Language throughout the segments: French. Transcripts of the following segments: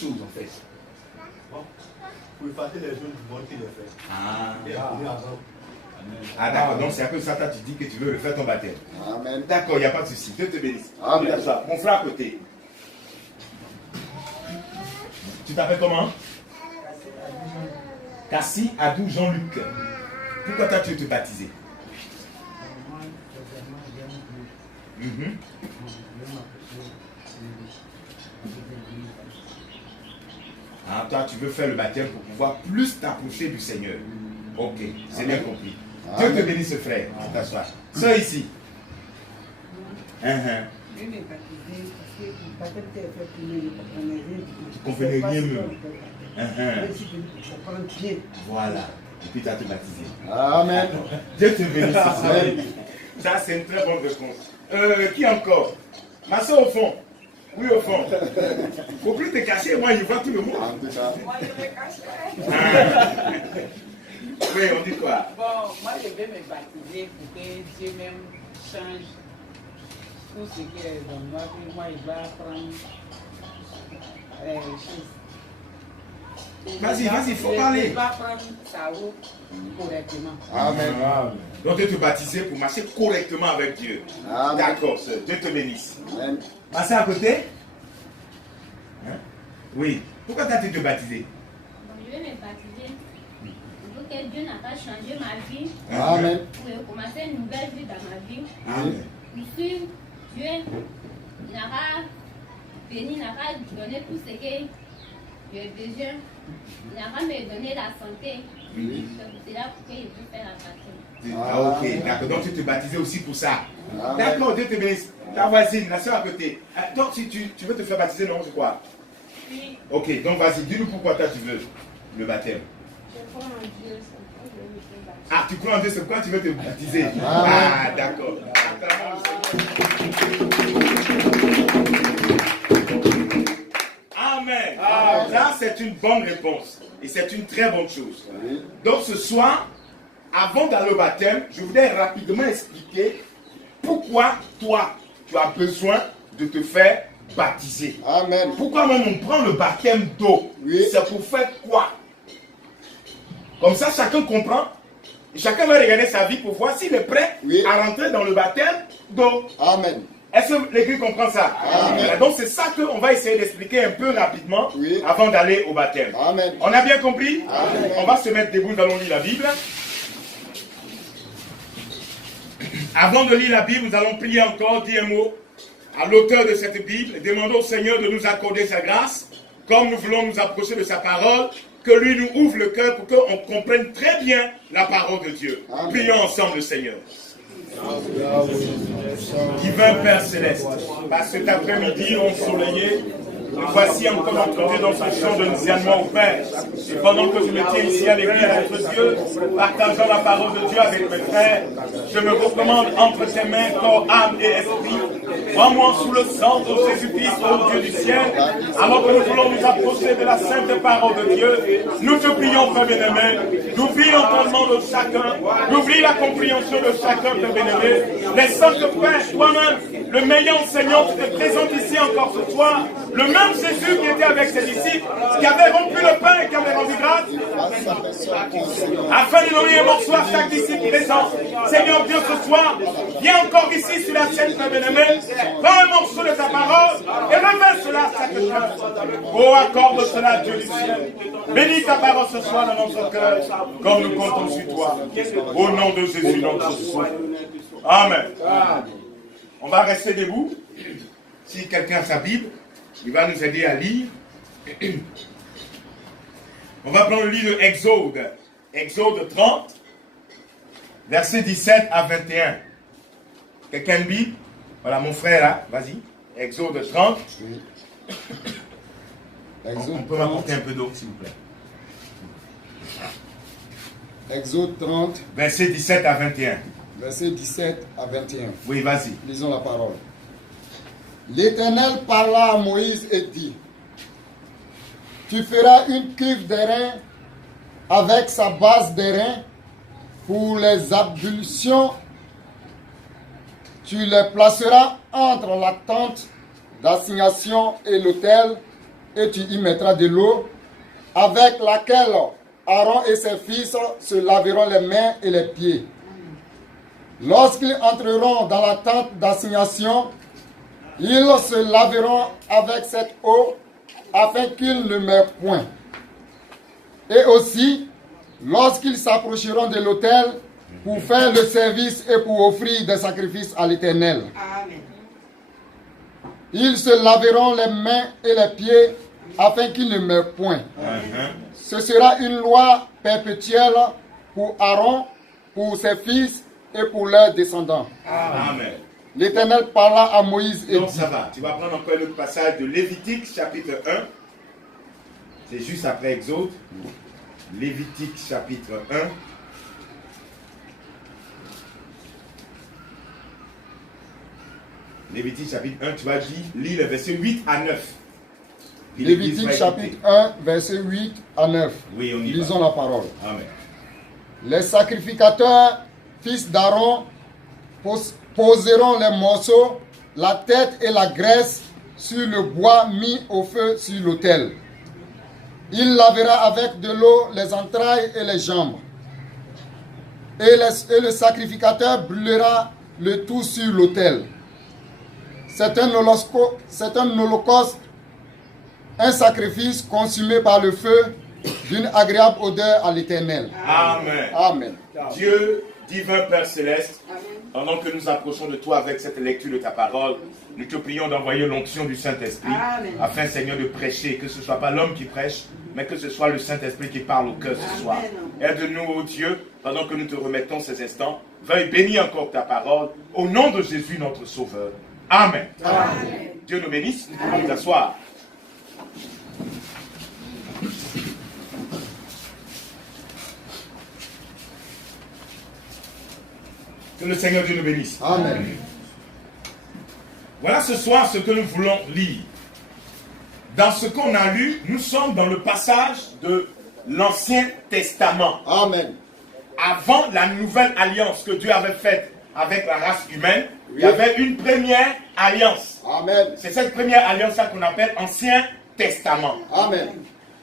chose en fait. Pour effacer les choses du monde qu'il a fait. Ah d'accord, donc c'est à cause de ça que tu dis que tu veux refaire ton baptême. Amen. D'accord, il n'y a pas de souci. Dieu te bénisse. Amen. Mon frère à côté. Tu t'appelles comment? Cassie Adou Jean-Luc. Pourquoi toi tu veux te baptiser? Ah, toi tu veux faire le baptême pour pouvoir plus t'approcher du Seigneur. Ok, c'est bien compris. Dieu te bénisse frère. T'assois. Sois ici. Je vais me baptiser parce que le baptême qui est fait pour nous, ne comprenait rien. Tu ne comprenais rien même. Je comprends bien. Voilà. Et puis tu as te baptisé. Amen. Dieu te bénisse. Ça c'est une très bonne réponse. Qui encore? Ma soeur au fond. Oui, au fond. Il ne faut plus te cacher, moi je vois tout le monde. Moi je me cacherai. Oui, on dit quoi? Bon, moi je vais me baptiser pour que Dieu même change tout ce qui est dans moi. Puis moi je vais apprendre Vas-y, il faut parler. Je vais apprendre sa route correctement. Amen. Donc tu te baptiser pour marcher correctement avec Dieu. D'accord, sœur. Dieu te bénisse. Amen. Passez à côté. Hein? Oui. Pourquoi tu as été te baptiser? Je vais me baptiser. Pour que Dieu n'a pas changé ma vie. Amen. Pour commencer une nouvelle vie dans ma vie. Amen. Ici, Dieu n'a pas béni, n'a pas donné tout ce que j'ai besoin. Il n'a pas me donné la santé. C'est là pour que je peux faire la baptême. Ah, ok, d'accord. Donc tu te baptisais aussi pour ça. D'accord, Dieu te bénisse. Ta voisine, la soeur à côté. Donc si tu veux te faire baptiser, non, c'est quoi? Puis, Ok, donc vas-y, dis-nous pourquoi toi tu veux le baptême. je crois en Dieu, c'est pourquoi je vais me faire baptiser. Ah, tu crois en Dieu, c'est pourquoi tu veux te baptiser. Ah, d'accord. Amen. Là, c'est une bonne réponse. Et c'est une très bonne chose. Donc ce soir, avant d'aller au baptême, je voudrais rapidement expliquer pourquoi toi, tu as besoin de te faire baptiser. Amen. Pourquoi même on prend le baptême d'eau? C'est pour faire quoi? Comme ça, chacun comprend. Et chacun va regarder sa vie pour voir s'il est prêt à rentrer dans le baptême d'eau. Amen. Est-ce que l'église comprend ça? Amen. Donc c'est ça qu'on va essayer d'expliquer un peu rapidement avant d'aller au baptême. Amen. On a bien compris? Amen. On va se mettre debout, nous allons lire la Bible. Avant de lire la Bible, nous allons prier encore, dire un mot à l'auteur de cette Bible. Demandons au Seigneur de nous accorder sa grâce, comme nous voulons nous approcher de sa parole, que lui nous ouvre le cœur pour qu'on comprenne très bien la parole de Dieu. Amen. Prions ensemble le Seigneur. Divin Père Céleste, par cet après-midi ensoleillé, nous voici encore entrés dans ce champ de nisianement au Père. Et pendant que je me tiens ici à l'église entre Dieu, partageant la parole de Dieu avec mes frères, je me recommande entre tes mains, corps, âme et esprit. Prends-moi sous le sang de Jésus-Christ, ô Dieu du ciel, alors que nous voulons nous approcher de la sainte parole de Dieu. Nous te prions, Père bien-aimé, d'ouvrir l'entendement de chacun, d'ouvrir la compréhension de chacun, Père bien-aimé. Laissant que Père, toi-même, le meilleur enseignant, tu te présentes ici encore ce soir, le même Jésus qui était avec ses disciples, qui avait rompu le pain et qui avait rendu grâce, afin de donner un morceau à chaque disciple présent. Seigneur Dieu, ce soir, viens encore ici sur la scène, Père bien-aimé, prends un morceau de ta parole et révèle cela à chaque cœur. Oh, accorde cela, Dieu du ciel. Bénis ta parole ce soir dans notre cœur, comme nous comptons sur toi. Au nom de Jésus, notre Sauveur. Amen. On va rester debout. Si quelqu'un a sa Bible, il va nous aider à lire. On va prendre le livre de Exode. Exode 30, versets 17 à 21. Quelqu'un a une Bible? Voilà, mon frère là, vas-y. Exode 30. On peut m'apporter un peu d'eau, s'il vous plaît. Exode 30, Versets 17 à 21. versets 17 à 21. Oui, vas-y. Lisons la parole. L'Éternel parla à Moïse et dit, tu feras une cuve d'airain avec sa base d'airain pour les ablutions. Tu les placeras entre la tente d'assignation et l'autel et tu y mettras de l'eau, avec laquelle Aaron et ses fils se laveront les mains et les pieds. Lorsqu'ils entreront dans la tente d'assignation, ils se laveront avec cette eau afin qu'ils ne meurent point. Et aussi, lorsqu'ils s'approcheront de l'autel pour faire le service et pour offrir des sacrifices à l'Éternel, ils se laveront les mains et les pieds afin qu'ils ne meurent point. Ce sera une loi perpétuelle pour Aaron, pour ses fils et pour leurs descendants. Amen. L'Éternel parla à Moïse et Donc dit, ça va. Tu vas prendre encore le passage de Lévitique chapitre 1. C'est juste après Exode. Lévitique chapitre 1. Lévitique chapitre 1, tu vas lire le verset 8 à 9. Puis l'Église Lévitique va chapitre écouter. 1, verset 8 à 9. Oui, on y Lisons va. la parole. Amen. Les sacrificateurs, fils d'Aaron, poseront les morceaux, la tête et la graisse sur le bois mis au feu sur l'autel. Il lavera avec de l'eau les entrailles et les jambes. Et le sacrificateur brûlera le tout sur l'autel. C'est un holocauste, un sacrifice consumé par le feu d'une agréable odeur à l'Éternel. Amen. Amen. Dieu, divin Père Céleste, pendant que nous approchons de toi avec cette lecture de ta parole, nous te prions d'envoyer l'onction du Saint-Esprit, afin, Seigneur, de prêcher, que ce ne soit pas l'homme qui prêche, mais que ce soit le Saint-Esprit qui parle au cœur ce soir. Aide-nous, ô Dieu, pendant que nous te remettons ces instants. Veuille bénir encore ta parole, au nom de Jésus, notre Sauveur. Amen. Amen. Dieu nous bénisse, nous pouvons nous asseoir. Que le Seigneur Dieu nous bénisse. Amen. Voilà ce soir ce que nous voulons lire. Dans ce qu'on a lu, nous sommes dans le passage de l'Ancien Testament. Amen. Avant la nouvelle alliance que Dieu avait faite avec la race humaine, il y avait une première alliance. Amen. C'est cette première alliance-là qu'on appelle Ancien Testament. Amen.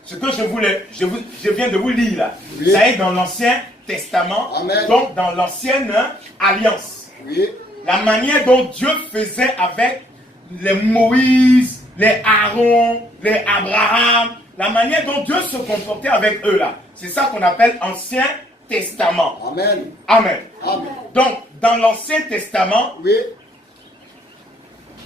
Ce que je viens de vous lire là, Oui. ça est dans l'Ancien Testament, Amen. donc dans l'Ancienne Alliance. Oui. La manière dont Dieu faisait avec les Moïse, les Aaron, les Abraham, la manière dont Dieu se comportait avec eux là, c'est ça qu'on appelle Ancien Testament. Amen. Amen. Amen. Donc, dans l'Ancien Testament, Oui.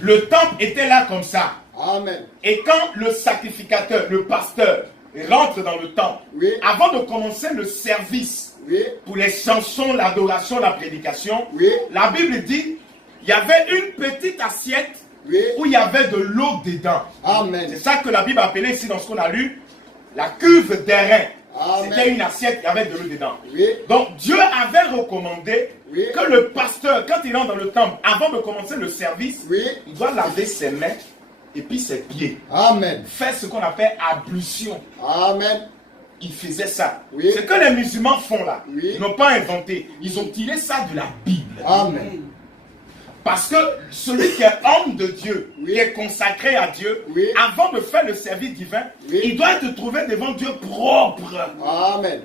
le temple était là comme ça. Amen. Et quand le sacrificateur, le pasteur, rentre dans le temple, Oui. avant de commencer le service, Oui. pour les chansons, l'adoration, la prédication, Oui. la Bible dit, il y avait une petite assiette Oui. où il y avait de l'eau dedans. Amen. C'est ça que la Bible appelait ici dans ce qu'on a lu, la cuve d'airain. Amen. C'était une assiette, il y avait de l'eau dedans. Oui. Donc Dieu avait recommandé Oui. que le pasteur, quand il entre dans le temple, avant de commencer le service, Oui. il doit laver ses mains et puis ses pieds. Amen. Faire ce qu'on appelle ablution. Amen. Il faisait ça. Oui. Ce que les musulmans font là, Oui. ils n'ont pas inventé. Ils ont tiré ça de la Bible. Amen. Parce que celui qui est homme de Dieu, Oui. qui est consacré à Dieu, Oui. avant de faire le service divin, Oui. il doit être trouvé devant Dieu propre. Amen.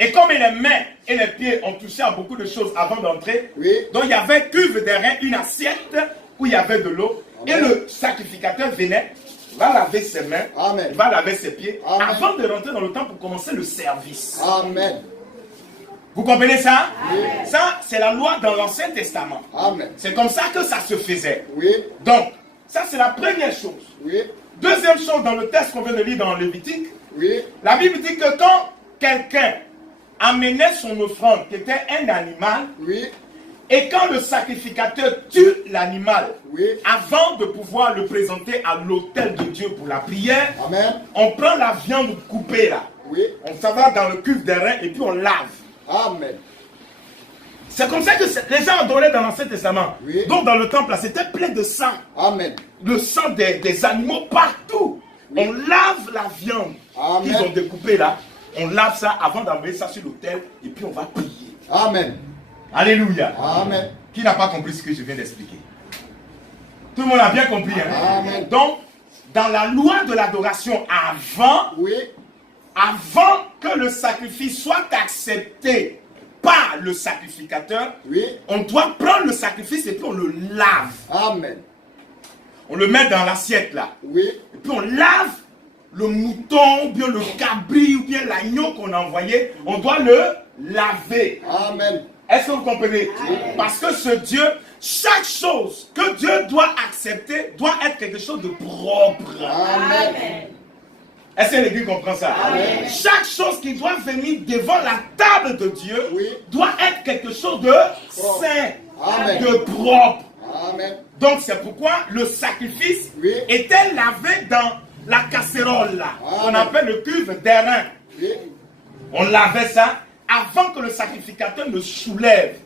Et comme les mains et les pieds ont touché à beaucoup de choses avant d'entrer, Oui. donc il y avait cuve d'airain, une assiette où il y avait de l'eau, et Amen. le sacrificateur venait, va laver ses mains, Amen. il va laver ses pieds, Amen. avant de rentrer dans le temple pour commencer le service. Amen. Vous comprenez ça? Ça, c'est la loi dans l'Ancien Testament. Amen. C'est comme ça que ça se faisait. Oui. Donc, ça c'est la première chose. Oui. Deuxième chose, dans le texte qu'on vient de lire dans Lévitique, Oui. la Bible dit que quand quelqu'un amenait son offrande, qui était un animal, Oui. et quand le sacrificateur tue l'animal, Oui. avant de pouvoir le présenter à l'autel de Dieu pour la prière, Amen. on prend la viande coupée là, Oui. on s'en va dans le cuve d'airain et puis on lave. Amen. C'est comme ça que les gens adoraient dans l'Ancien Testament. Oui. Donc dans le temple, là, c'était plein de sang. Amen. Le sang des animaux partout. Oui. On lave la viande Amen. qu'ils ont découpée là. On lave ça avant d'envoyer ça sur l'autel et puis on va prier. Amen. Alléluia. Amen. Qui n'a pas compris ce que je viens d'expliquer? Tout le monde a bien compris. Hein? Amen. Donc, dans la loi de l'adoration avant, Oui. avant que le sacrifice soit accepté par le sacrificateur, Oui. on doit prendre le sacrifice et puis on le lave. Amen. On le met dans l'assiette là. Oui. Et puis on lave le mouton, ou bien le cabri, ou bien l'agneau qu'on a envoyé. On doit le laver. Amen. Est-ce que vous comprenez? Parce que ce Dieu, chaque chose que Dieu doit accepter doit être quelque chose de propre. Amen. Est-ce que l'Église comprend ça? Amen. Chaque chose qui doit venir devant la table de Dieu Oui. doit être quelque chose de saint, Amen. de propre. Amen. Donc c'est pourquoi le sacrifice Oui. était lavé dans la casserole là, qu'on Amen. appelle le cuve d'airain. Oui. On lavait ça avant que le sacrificateur ne soulève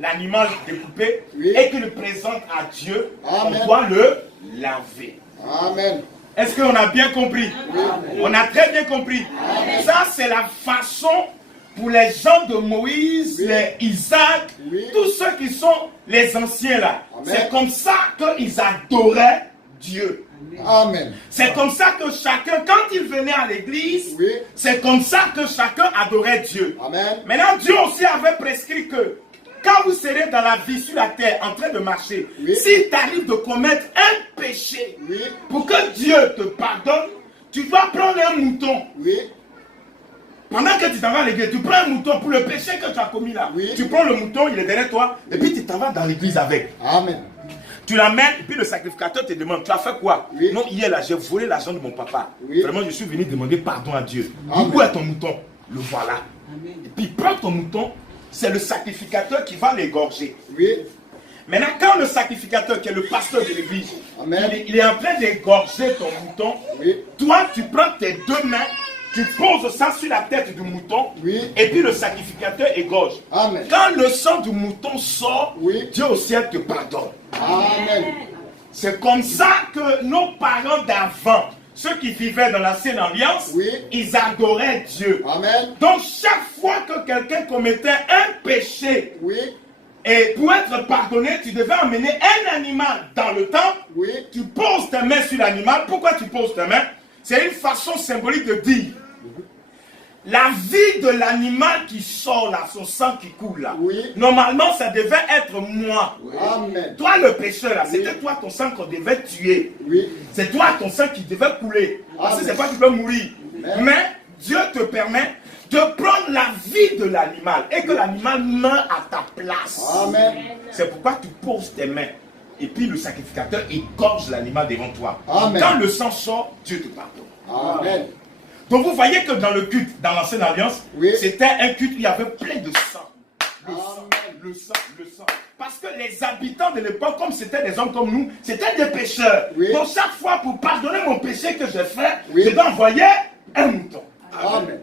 l'animal découpé Oui. et qu'il le présente à Dieu. Amen. On doit le laver. Amen. Est-ce qu'on a bien compris? On a très bien compris. Ça, c'est la façon pour les gens de Moïse, Oui. les Isaac, Oui. tous ceux qui sont les anciens là. Amen. C'est comme ça qu'ils adoraient Dieu. Amen. C'est comme ça que chacun, quand il venait à l'église, Oui. c'est comme ça que chacun adorait Dieu. Amen. Maintenant, Dieu aussi avait prescrit que quand vous serez dans la vie sur la terre en train de marcher, Oui. s'il t'arrive de commettre un péché, Oui. pour que Dieu te pardonne, tu dois prendre un mouton. Oui. Pendant que tu t'en vas à l'église, tu prends un mouton pour le péché que tu as commis là. Oui. Tu prends le mouton, il est derrière toi, et puis tu t'en vas dans l'église avec. Amen. Tu l'amènes, et puis le sacrificateur te demande, tu as fait quoi? Oui. Non, hier là, j'ai volé l'argent de mon papa. Oui. Vraiment, je suis venu demander pardon à Dieu. Amen. Où est ton mouton? Le voilà. Et puis prends ton mouton, c'est le sacrificateur qui va l'égorger. Oui. Maintenant, quand le sacrificateur, qui est le pasteur de l'église, Amen. il est en train d'égorger ton mouton, Oui. toi, tu prends tes deux mains, tu poses ça sur la tête du mouton, Oui. et puis le sacrificateur égorge. Amen. Quand le sang du mouton sort, Oui. Dieu au ciel te pardonne. Amen. C'est comme ça que nos parents d'avant, ceux qui vivaient dans l'ancienne alliance, Oui. ils adoraient Dieu. Amen. Donc chaque fois que quelqu'un commettait un péché, Oui. et pour être pardonné, tu devais emmener un animal dans le temple. Oui. Tu poses tes mains sur l'animal. Pourquoi tu poses tes mains? C'est une façon symbolique de dire la vie de l'animal qui sort là, son sang qui coule là. Oui. Normalement, ça devait être moi. Amen. Toi, le pécheur là, c'était toi ton sang qu'on devait tuer. Oui. C'est toi ton sang qui devait couler. Parce que Amen. c'est pas que tu peux mourir. Amen. Mais Dieu te permet de prendre la vie de l'animal et que l'animal meurt à ta place. Amen. C'est pourquoi tu poses tes mains. Et puis le sacrificateur égorge l'animal devant toi. Amen. Quand le sang sort, Dieu te pardonne. Amen. Donc vous voyez que dans le culte, dans l'ancienne alliance, Oui. c'était un culte où il y avait plein de sang. Le sang, Amen. le sang, le sang. Parce que les habitants de l'époque, comme c'était des hommes comme nous, c'était des pécheurs. Oui. Donc chaque fois, pour pardonner mon péché que j'ai fait, Oui. je dois envoyer un mouton. Amen.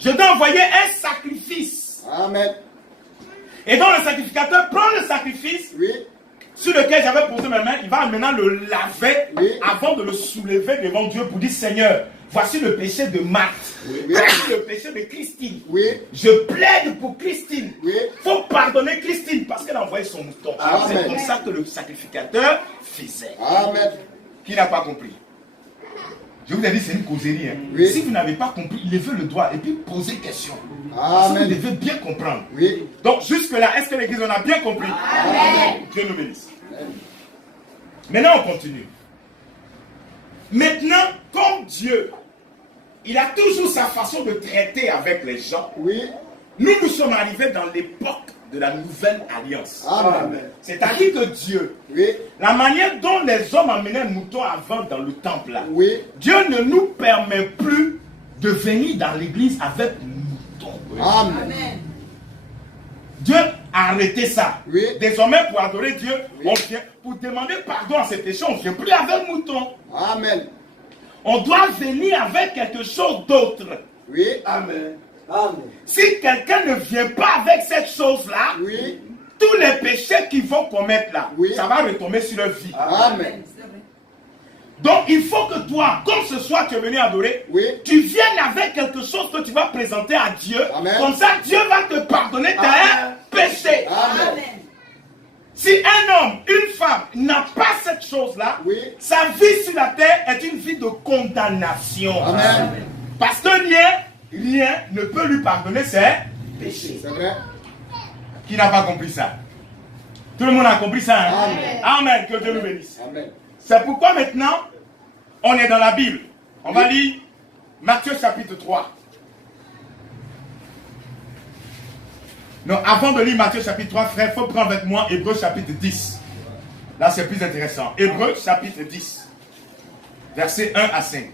Je dois envoyer un sacrifice. Amen. Et donc le sacrificateur prend le sacrifice Oui. sur lequel j'avais posé mes mains, il va maintenant le laver Oui. avant de le soulever devant Dieu pour dire Seigneur, voici le péché de Marthe, voici le péché de Christine. Oui. Je plaide pour Christine. Oui. Il faut pardonner Christine parce qu'elle a envoyé son mouton. Amen. C'est comme ça que le sacrificateur faisait. Amen. Qui n'a pas compris? Je vous ai dit, c'est une causerie. Hein. Oui. Si vous n'avez pas compris, levez le doigt et puis posez question. Parce que vous Amen. devez bien comprendre. Oui. Donc jusque-là, est-ce que l'église en a bien compris? Amen. Dieu nous bénisse. Maintenant, on continue. Maintenant, comme Dieu, il a toujours sa façon de traiter avec les gens. Oui. Nous sommes arrivés dans l'époque de la nouvelle alliance. Amen. C'est-à-dire que Dieu, Oui. la manière dont les hommes amenaient un mouton avant dans le temple, là, Oui. Dieu ne nous permet plus de venir dans l'église avec mouton. Amen. Dieu a arrêté ça. Oui. Désormais, pour adorer Dieu, Oui. on vient, pour demander pardon à ses péchés, on ne vient plus avec mouton. Amen. On doit venir avec quelque chose d'autre. Oui. Amen. Amen. Si quelqu'un ne vient pas avec cette chose-là, Oui. tous les péchés qu'ils vont commettre là, Oui. ça va retomber sur leur vie. Amen. Donc il faut que toi, comme ce soir tu es venu adorer, Oui. tu viennes avec quelque chose que tu vas présenter à Dieu. Amen. Comme ça, Dieu va te pardonner tes péchés. Amen. Si un homme, une femme n'a pas cette chose-là, Oui. sa vie sur la terre est une vie de condamnation. Amen. Parce que rien ne peut lui pardonner ses péchés. C'est vrai. Qui n'a pas compris ça? Tout le monde a compris ça, hein? Amen. Amen. Que Dieu nous bénisse. Amen. C'est pourquoi maintenant, on est dans la Bible. On va lire Matthieu chapitre 3. Non, avant de lire Matthieu chapitre 3, frère, il faut prendre avec moi Hébreu chapitre 10. Là, c'est plus intéressant. Hébreu chapitre 10, versets 1 à 5.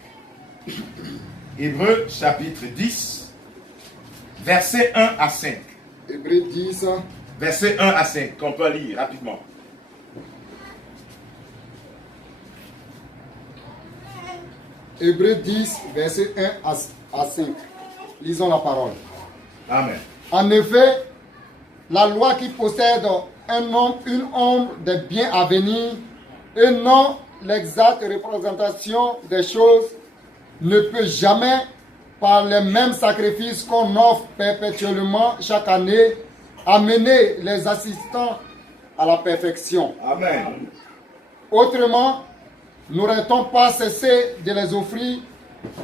Hébreu chapitre 10, versets 1 à 5. Hébreux 10. Versets 1 à 5, qu'on peut lire rapidement. Hébreux 10, verset 1 à 5. Lisons la parole. Amen. En effet, la loi qui possède une ombre des biens à venir et non l'exacte représentation des choses ne peut jamais, par les mêmes sacrifices qu'on offre perpétuellement chaque année, amener les assistants à la perfection. Amen. Autrement, n'aurait-on pas cessé de les offrir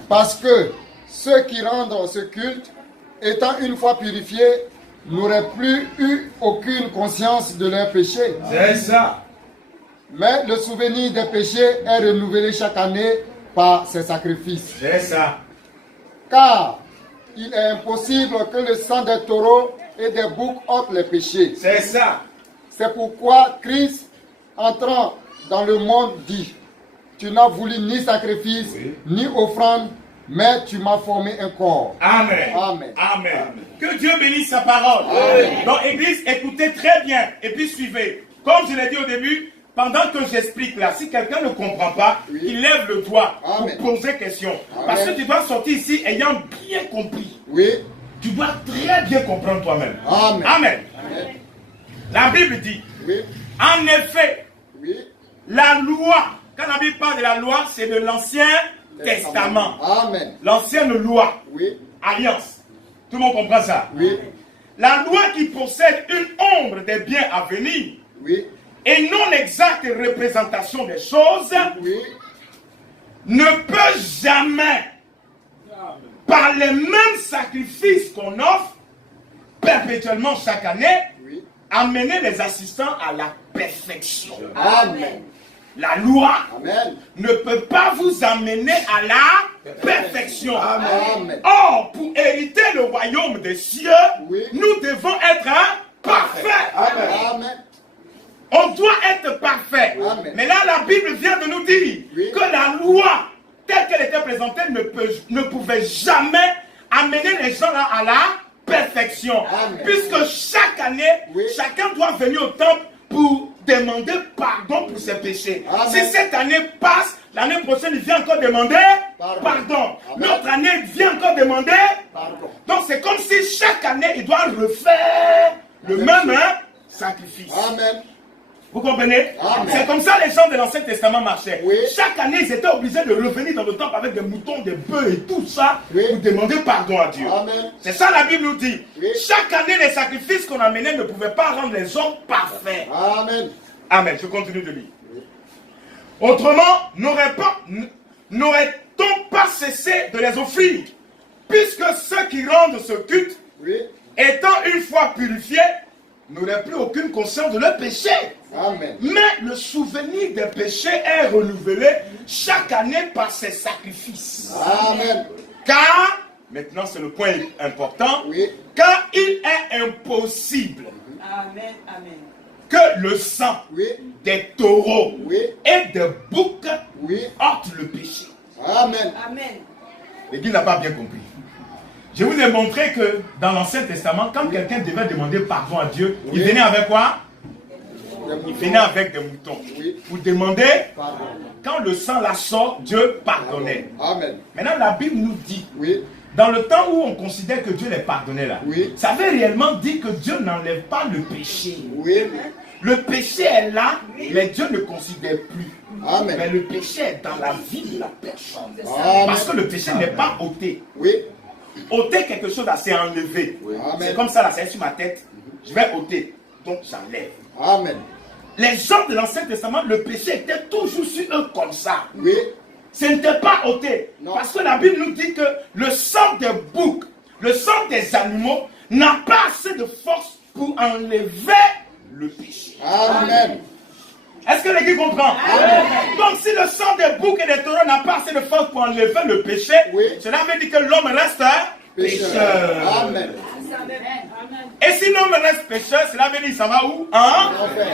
parce que ceux qui rendent ce culte, étant une fois purifiés, n'auraient plus eu aucune conscience de leurs péchés. C'est ça. Mais le souvenir des péchés est renouvelé chaque année par ces sacrifices. C'est ça. Car il est impossible que le sang des taureaux et des boucs ôte les péchés. C'est ça. C'est pourquoi Christ, entrant dans le monde, dit: tu n'as voulu ni sacrifice, ni offrande, mais tu m'as formé un corps. Amen. Amen. Amen. Que Dieu bénisse sa parole. Donc, Église, écoutez très bien et puis suivez. Comme je l'ai dit au début, pendant que j'explique là, si quelqu'un ne comprend pas, il lève le doigt Amen. pour poser question. Amen. Parce que tu dois sortir ici ayant bien compris. Oui. Tu dois très bien comprendre toi-même. Amen. Amen. Amen. La Bible dit, Oui. en effet, Oui. la loi, quand la Bible parle de la loi, c'est de l'Ancien Testament. Amen. L'ancienne loi, Oui. alliance. Tout le monde comprend ça? Oui. La loi qui possède une ombre des biens à venir Oui. et non l'exacte représentation des choses Oui. ne peut jamais, par les mêmes sacrifices qu'on offre perpétuellement chaque année, Oui. amener les assistants à la perfection. Amen. La loi Amen. ne peut pas vous amener à la perfection. Amen. Or, pour hériter le royaume des cieux, Oui. nous devons être parfaits. Amen. On doit être parfait. Amen. Mais là, la Bible vient de nous dire Oui. que la loi, telle qu'elle était présentée, ne pouvait jamais amener les gens là à la perfection. Amen. Puisque chaque année, Oui. chacun doit venir au temple pour demander pardon pour ses péchés. Amen. Si cette année passe, l'année prochaine, il vient encore demander Pardon. pardon. Amen. L'autre année, il vient encore demander Pardon. donc c'est comme si chaque année, il doit refaire le même sacrifice. Amen. Vous comprenez? Amen. C'est comme ça les gens de l'Ancien Testament marchaient. Oui. Chaque année, ils étaient obligés de revenir dans le temple avec des moutons, des bœufs et tout ça Oui. pour demander pardon à Dieu. Amen. C'est ça la Bible nous dit. Oui. Chaque année, les sacrifices qu'on amenait ne pouvaient pas rendre les hommes parfaits. Amen. Amen. Je continue de lire. Autrement, n'aurait-on pas cessé de les offrir, puisque ceux qui rendent ce culte, Oui. étant une fois purifiés, n'auraient plus aucune conscience de leur péché. Amen. Mais le souvenir des péchés est renouvelé chaque année par ces sacrifices. Amen. Car, maintenant c'est le point important, Oui. car il est impossible Amen. Amen. que le sang Oui. des taureaux Oui. et des boucs Oui. ôte le péché. Amen. Amen. L'Église n'a pas bien compris. Je vous ai montré que dans l'Ancien Testament, quand quelqu'un devait demander pardon à Dieu, il Oui. venait avec quoi? Il venait avec des moutons. Oui. Pour demander, Pardon. quand le sang la sort, Dieu pardonnait. Amen. Maintenant, la Bible nous dit, Oui. dans le temps où on considère que Dieu les pardonnait là, Oui. ça veut réellement dire que Dieu n'enlève pas le péché. Oui. Le péché est là, mais Dieu ne considère plus. Amen. Mais le péché est dans la vie de la personne. Amen. Parce que le péché n'est pas ôté. Oui. Ôter quelque chose là, c'est enlever. Oui. Amen. C'est comme ça là, c'est sur ma tête. Je vais ôter. Donc j'enlève. Amen. les hommes de l'Ancien Testament, le péché était toujours sur eux comme ça. Oui. Ce n'était pas ôté. Non. Parce que la Bible nous dit que le sang des boucs, le sang des animaux, n'a pas assez de force pour enlever le péché. Amen. Est-ce que l'église comprend? Donc si le sang des boucs et des taureaux n'a pas assez de force pour enlever le péché, Oui. cela veut dire que l'homme reste pécheur. Amen. Et si l'homme reste pécheur, cela veut dire ça va où? Hein? Enfer.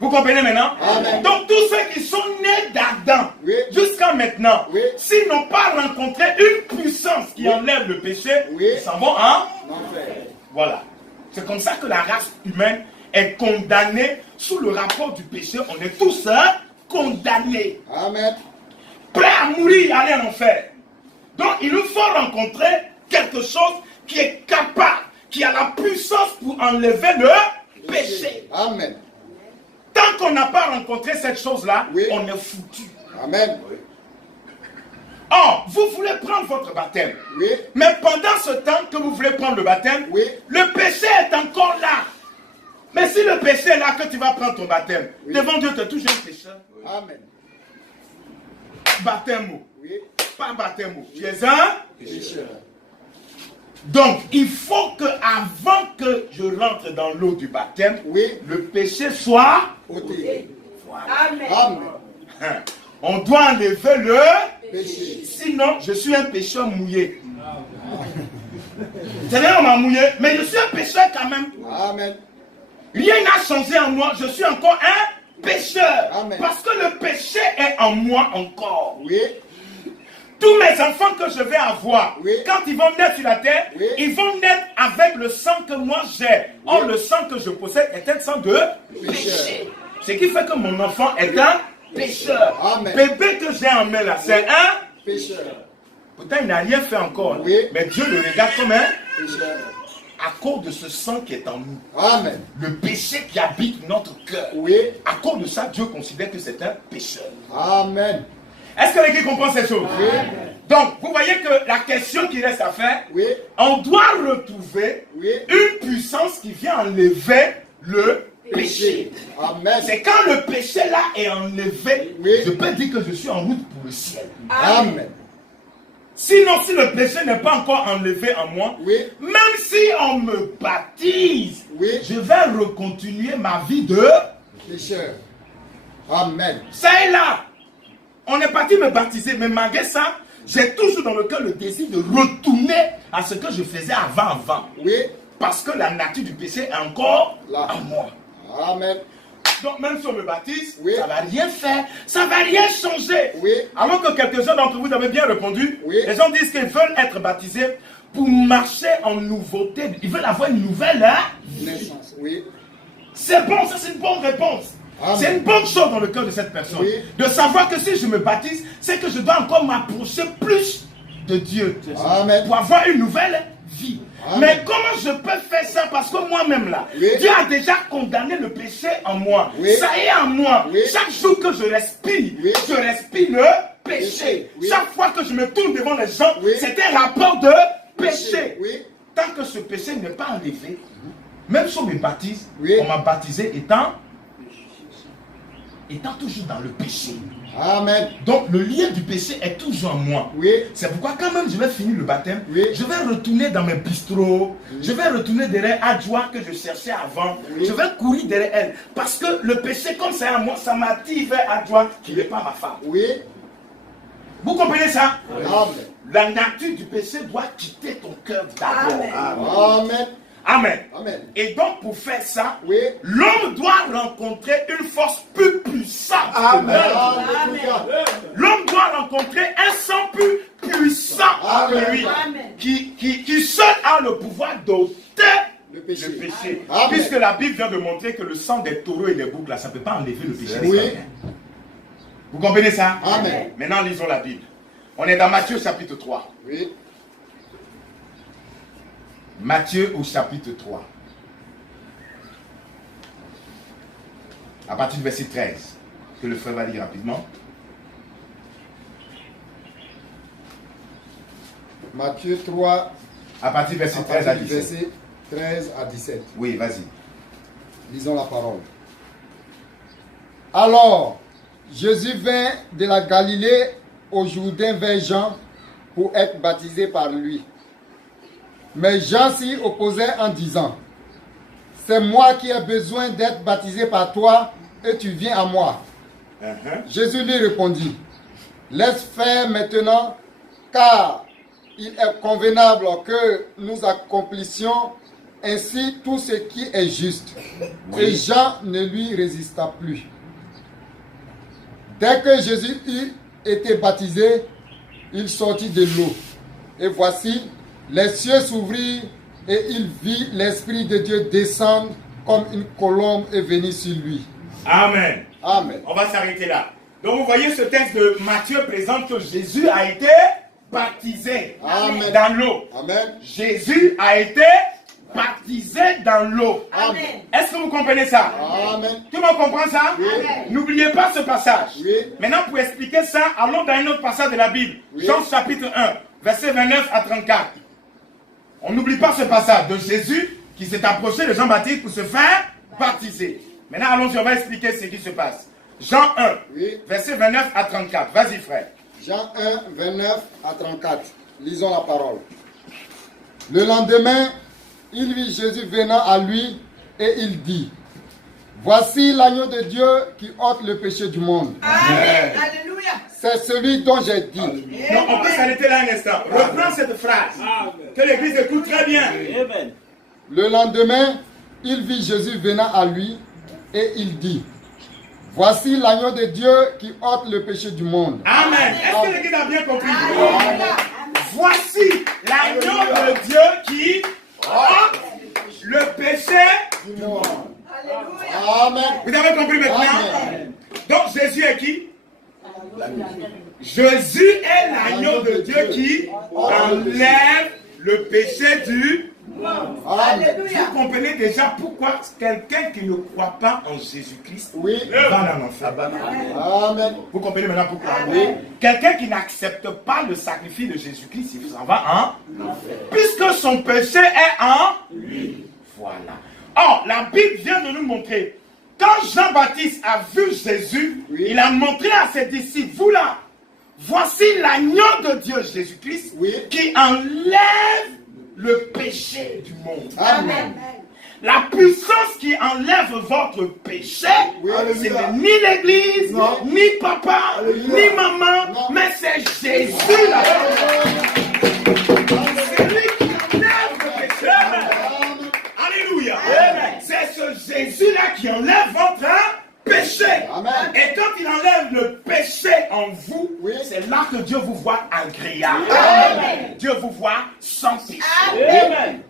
Vous comprenez maintenant? Amen. Donc tous ceux qui sont nés d'Adam Oui. jusqu'à maintenant, Oui. s'ils n'ont pas rencontré une puissance qui enlève le péché, Oui. ils s'en vont en Enfer. Voilà. C'est comme ça que la race humaine est condamnée sous le rapport du péché. On est tous condamnés, Amen. prêts à mourir et aller en enfer. Donc il nous faut rencontrer quelque chose qui est capable, qui a la puissance pour enlever le péché. Amen. Tant qu'on n'a pas rencontré cette chose-là, Oui. on est foutu. Amen. Or, vous voulez prendre votre baptême. Oui. Mais pendant ce temps que vous voulez prendre le baptême, Oui. le péché est encore là. Mais si le péché est là que tu vas prendre ton baptême, Oui. devant Dieu, tu es toujours un pécheur. Amen. Baptême, Oui. pas baptême. Tu es un. Pécheur. Donc, il faut que avant que je rentre dans l'eau du baptême, Oui. le péché soit. Ôté. Amen. Amen. On doit enlever le. Péché. Sinon, je suis un pécheur mouillé. C'est vrai, on m'a mouillé, mais je suis un pécheur quand même. Amen. Rien n'a changé en moi, je suis encore un pécheur. Amen. Parce que le péché est en moi encore. Oui. Tous mes enfants que je vais avoir, Oui. quand ils vont naître sur la terre, Oui. ils vont naître avec le sang que moi j'ai. Or, le sang que je possède est un sang de péché. Ce qui fait que mon enfant est un pécheur. Amen. Bébé que j'ai en main là, c'est un. Pécheur. Pourtant, il n'a rien fait encore. Oui. Mais Dieu le regarde comme un. Pécheur. À cause de ce sang qui est en nous. Amen. Le péché qui habite notre cœur. Oui. À cause de ça, Dieu considère que c'est un pécheur. Amen. Est-ce que l'église comprend cette chose? Oui. Donc, vous voyez que la question qui reste à faire, Oui. on doit retrouver Oui. une puissance qui vient enlever le péché. Amen. C'est quand le péché là est enlevé, Oui. je peux dire que je suis en route pour le ciel. Amen. Sinon, si le péché n'est pas encore enlevé en moi, Oui. même si on me baptise, Oui. je vais recontinuer ma vie de... Pécheur. Amen. Ça est là. On est parti me baptiser, mais malgré ça, j'ai toujours dans le cœur le désir de retourner à ce que je faisais avant. Oui. Parce que la nature du péché est encore Là. en moi. Amen. Donc même si on me baptise, Oui. ça ne va rien faire, ça ne va rien changer. Oui. Avant que quelques-uns d'entre vous avez bien répondu, Oui. les gens disent qu'ils veulent être baptisés pour marcher en nouveauté. Ils veulent avoir une nouvelle vie. Naissance. Oui. C'est bon, ça c'est une bonne réponse. Amen. C'est une bonne chose dans le cœur de cette personne. Oui. De savoir que si je me baptise, c'est que je dois encore m'approcher plus de Dieu. Amen. Pour avoir une nouvelle vie. Amen. Mais comment je peux faire ça? Parce que moi-même là, Oui. Dieu a déjà condamné le péché en moi. Oui. Ça est en moi. Oui. Chaque jour que je respire, Oui. je respire le péché. Oui. Chaque fois que je me tourne devant les gens, Oui. c'est un rapport de péché. Oui. Tant que ce péché n'est pas enlevé, même si on me baptise, Oui. on m'a baptisé étant toujours dans le péché. Amen. Donc le lien du péché est toujours en moi. Oui. C'est pourquoi quand même je vais finir le baptême, Oui. je vais retourner dans mes bistrots, je vais retourner derrière Adjoa que je cherchais avant, Oui. je vais courir derrière elle. Parce que le péché comme c'est en moi, ça m'attire vers Adjoa qui n'est pas ma femme. Oui. Vous comprenez ça? Amen. La nature du péché doit quitter ton cœur d'abord. Amen. Amen. Amen. Et donc pour faire ça, Oui. l'homme doit rencontrer une force plus puissante. Amen. Alléluia. L'homme doit rencontrer un sang plus puissant Amen. que lui, Amen. qui seul a le pouvoir d'ôter Le péché. le péché. Amen. Puisque la Bible vient de montrer que le sang des taureaux et des boucs, là, ça ne peut pas enlever le péché. Oui. Vous comprenez ça? Amen. Maintenant, lisons la Bible. On est dans Matthieu chapitre 3. Oui. Matthieu au chapitre 3. À partir du verset 13. Que le frère va lire rapidement. Matthieu 3, À partir du verset à 13 à partir du 17. verset 13 à 17. Oui, vas-y. Lisons la parole. Alors, Jésus vint de la Galilée au Jourdain vers Jean pour être baptisé par lui. Mais Jean s'y opposait en disant, « C'est moi qui ai besoin d'être baptisé par toi et tu viens à moi. » Jésus lui répondit, « Laisse faire maintenant, car il est convenable que nous accomplissions ainsi tout ce qui est juste. » Et Jean ne lui résista plus. Dès que Jésus eut été baptisé, il sortit de l'eau. Et voici, les cieux s'ouvrirent et il vit l'Esprit de Dieu descendre comme une colombe et venir sur lui. Amen. Amen. On va s'arrêter là. Donc vous voyez, ce texte de Matthieu présente que Jésus a été baptisé Amen. dans l'eau. Amen. Jésus a été baptisé dans l'eau. Amen. Est-ce que vous comprenez ça? Amen. Tout le monde comprend ça? Oui. N'oubliez pas ce passage. Oui. Maintenant, pour expliquer ça, allons dans un autre passage de la Bible. Oui. Jean chapitre 1, versets 29 à 34. On n'oublie pas ce passage de Jésus qui s'est approché de Jean-Baptiste pour se faire baptiser. Maintenant, allons-y, on va expliquer ce qui se passe. Jean 1, Oui. versets 29 à 34. Vas-y, frère. Jean 1, 29 à 34. Lisons la parole. Le lendemain, il vit Jésus venant à lui et il dit, « Voici l'agneau de Dieu qui ôte le péché du monde. Amen. Alléluia. C'est celui dont j'ai dit. » Donc, on peut s'arrêter là un instant. Reprends cette phrase. Que l'Église écoute très bien. Le lendemain, il vit Jésus venant à lui et il dit, « Voici l'agneau de Dieu qui ôte le péché du monde. » Amen. Est-ce que l'Église a bien compris? Voici l'agneau de Dieu qui ôte le péché Du monde. Alléluia. Amen. Vous avez compris maintenant? Amen. Donc Jésus est qui? Jésus est l'agneau de Dieu qui enlève le péché du monde. Amen. Vous comprenez déjà pourquoi quelqu'un qui ne croit pas en Jésus-Christ Oui. va en enfer. Amen. Vous comprenez maintenant pourquoi? Oui. Quelqu'un qui n'accepte pas le sacrifice de Jésus-Christ, il s'en va en enfer. Puisque son péché est en lui. Voilà. Or, la Bible vient de nous montrer, quand Jean-Baptiste a vu Jésus, Oui. il a montré à ses disciples, vous là, voici l'agneau de Dieu Jésus-Christ Oui. qui enlève le péché du monde. Amen. La puissance qui enlève votre péché, Oui, ce alléluia. n'est ni l'église, Non. ni papa, Alléluia. ni maman, Non. mais c'est Jésus là. C'est lui qui enlève le péché. Alléluia. C'est ce Jésus-là qui enlève votre péché. Amen. Et quand il enlève le péché en vous, Oui. c'est là que Dieu vous voit agréable. Amen. Dieu vous voit sans péché. Amen.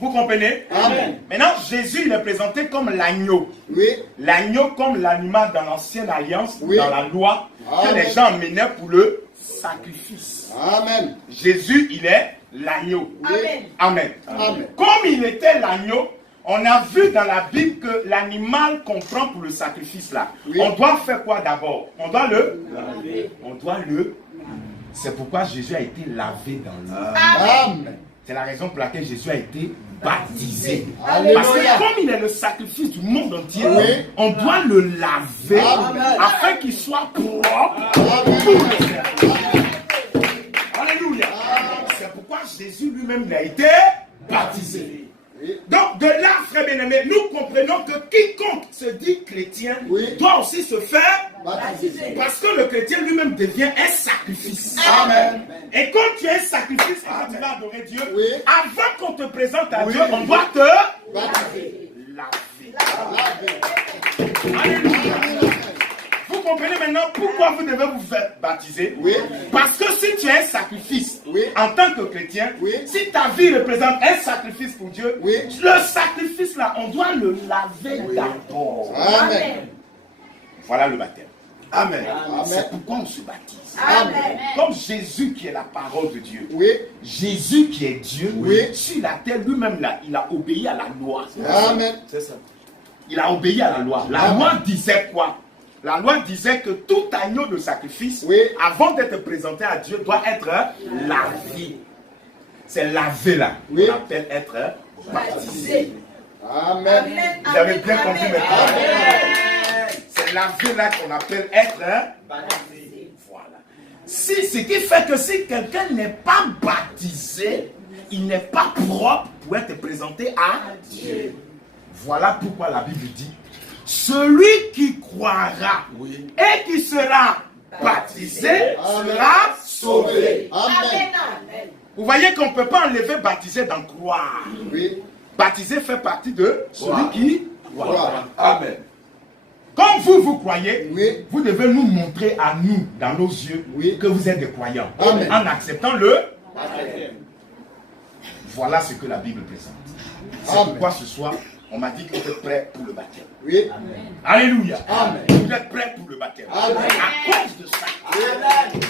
Vous comprenez? Amen. Maintenant, Jésus, il est présenté comme l'agneau. Oui. L'agneau comme l'animal dans l'ancienne alliance, Oui. dans la loi, que Amen. les gens menaient pour le sacrifice. Amen. Jésus, il est l'agneau. Amen. Amen. Amen. Comme il était l'agneau, on a vu dans la Bible que l'animal qu'on prend pour le sacrifice là, Oui. on doit faire quoi d'abord? On doit le laver. On doit le... C'est pourquoi Jésus a été lavé dans l'eau. Amen. C'est la raison pour laquelle Jésus a été baptisé. Alléluia. Parce que comme il est le sacrifice du monde entier, Oui. on doit le laver Amen. afin qu'il soit propre. Amen. Alléluia. C'est pourquoi Jésus lui-même il a été baptisé. Oui. Donc de là, frère bien-aimé, nous comprenons que quiconque se dit chrétien Oui. doit aussi se faire Baptisé. parce que le chrétien lui-même devient un sacrifice. Amen. Et quand tu es un sacrifice et que tu vas adorer Dieu, Oui. avant qu'on te présente à Oui. Dieu, on doit te Baptisé. laver. Alléluia. Vous comprenez maintenant pourquoi vous devez vous faire baptiser? Oui. Parce que si tu es un sacrifice Oui. en tant que chrétien, Oui. si ta vie représente un sacrifice pour Dieu, Oui. le sacrifice là, on doit le laver d'abord. Amen. Voilà le baptême. Amen. C'est pourquoi on se baptise. Amen. Comme Jésus qui est la parole de Dieu. Oui. Jésus qui est Dieu, Oui. sur la terre lui-même là, il a obéi à la loi. Amen. C'est ça. Il a obéi à la loi. La Amen. loi disait quoi? La loi disait que tout agneau de sacrifice, Oui. avant d'être présenté à Dieu, doit être lavé. C'est lavé là. Oui. On appelle être baptisé. Amen. Vous avez bien compris maintenant? C'est laver là qu'on appelle être baptisé. Voilà. Si, ce qui fait que si quelqu'un n'est pas baptisé, il n'est pas propre pour être présenté à Dieu. Voilà pourquoi la Bible dit, celui qui croira et qui sera baptisé sera sauvé. Amen. Vous voyez qu'on ne peut pas enlever baptisé dans croire. Oui. Baptisé fait partie de celui qui croit. Amen. Comme vous croyez, Oui. vous devez nous montrer à nous, dans nos yeux, Oui. que vous êtes des croyants. Amen. En acceptant le... Amen. Voilà ce que la Bible présente. C'est Amen. pourquoi ce soir, on m'a dit que vous êtes prêts pour le baptême. Oui. Alléluia. Amen. Vous êtes prêts pour le baptême. Amen. À cause de ça.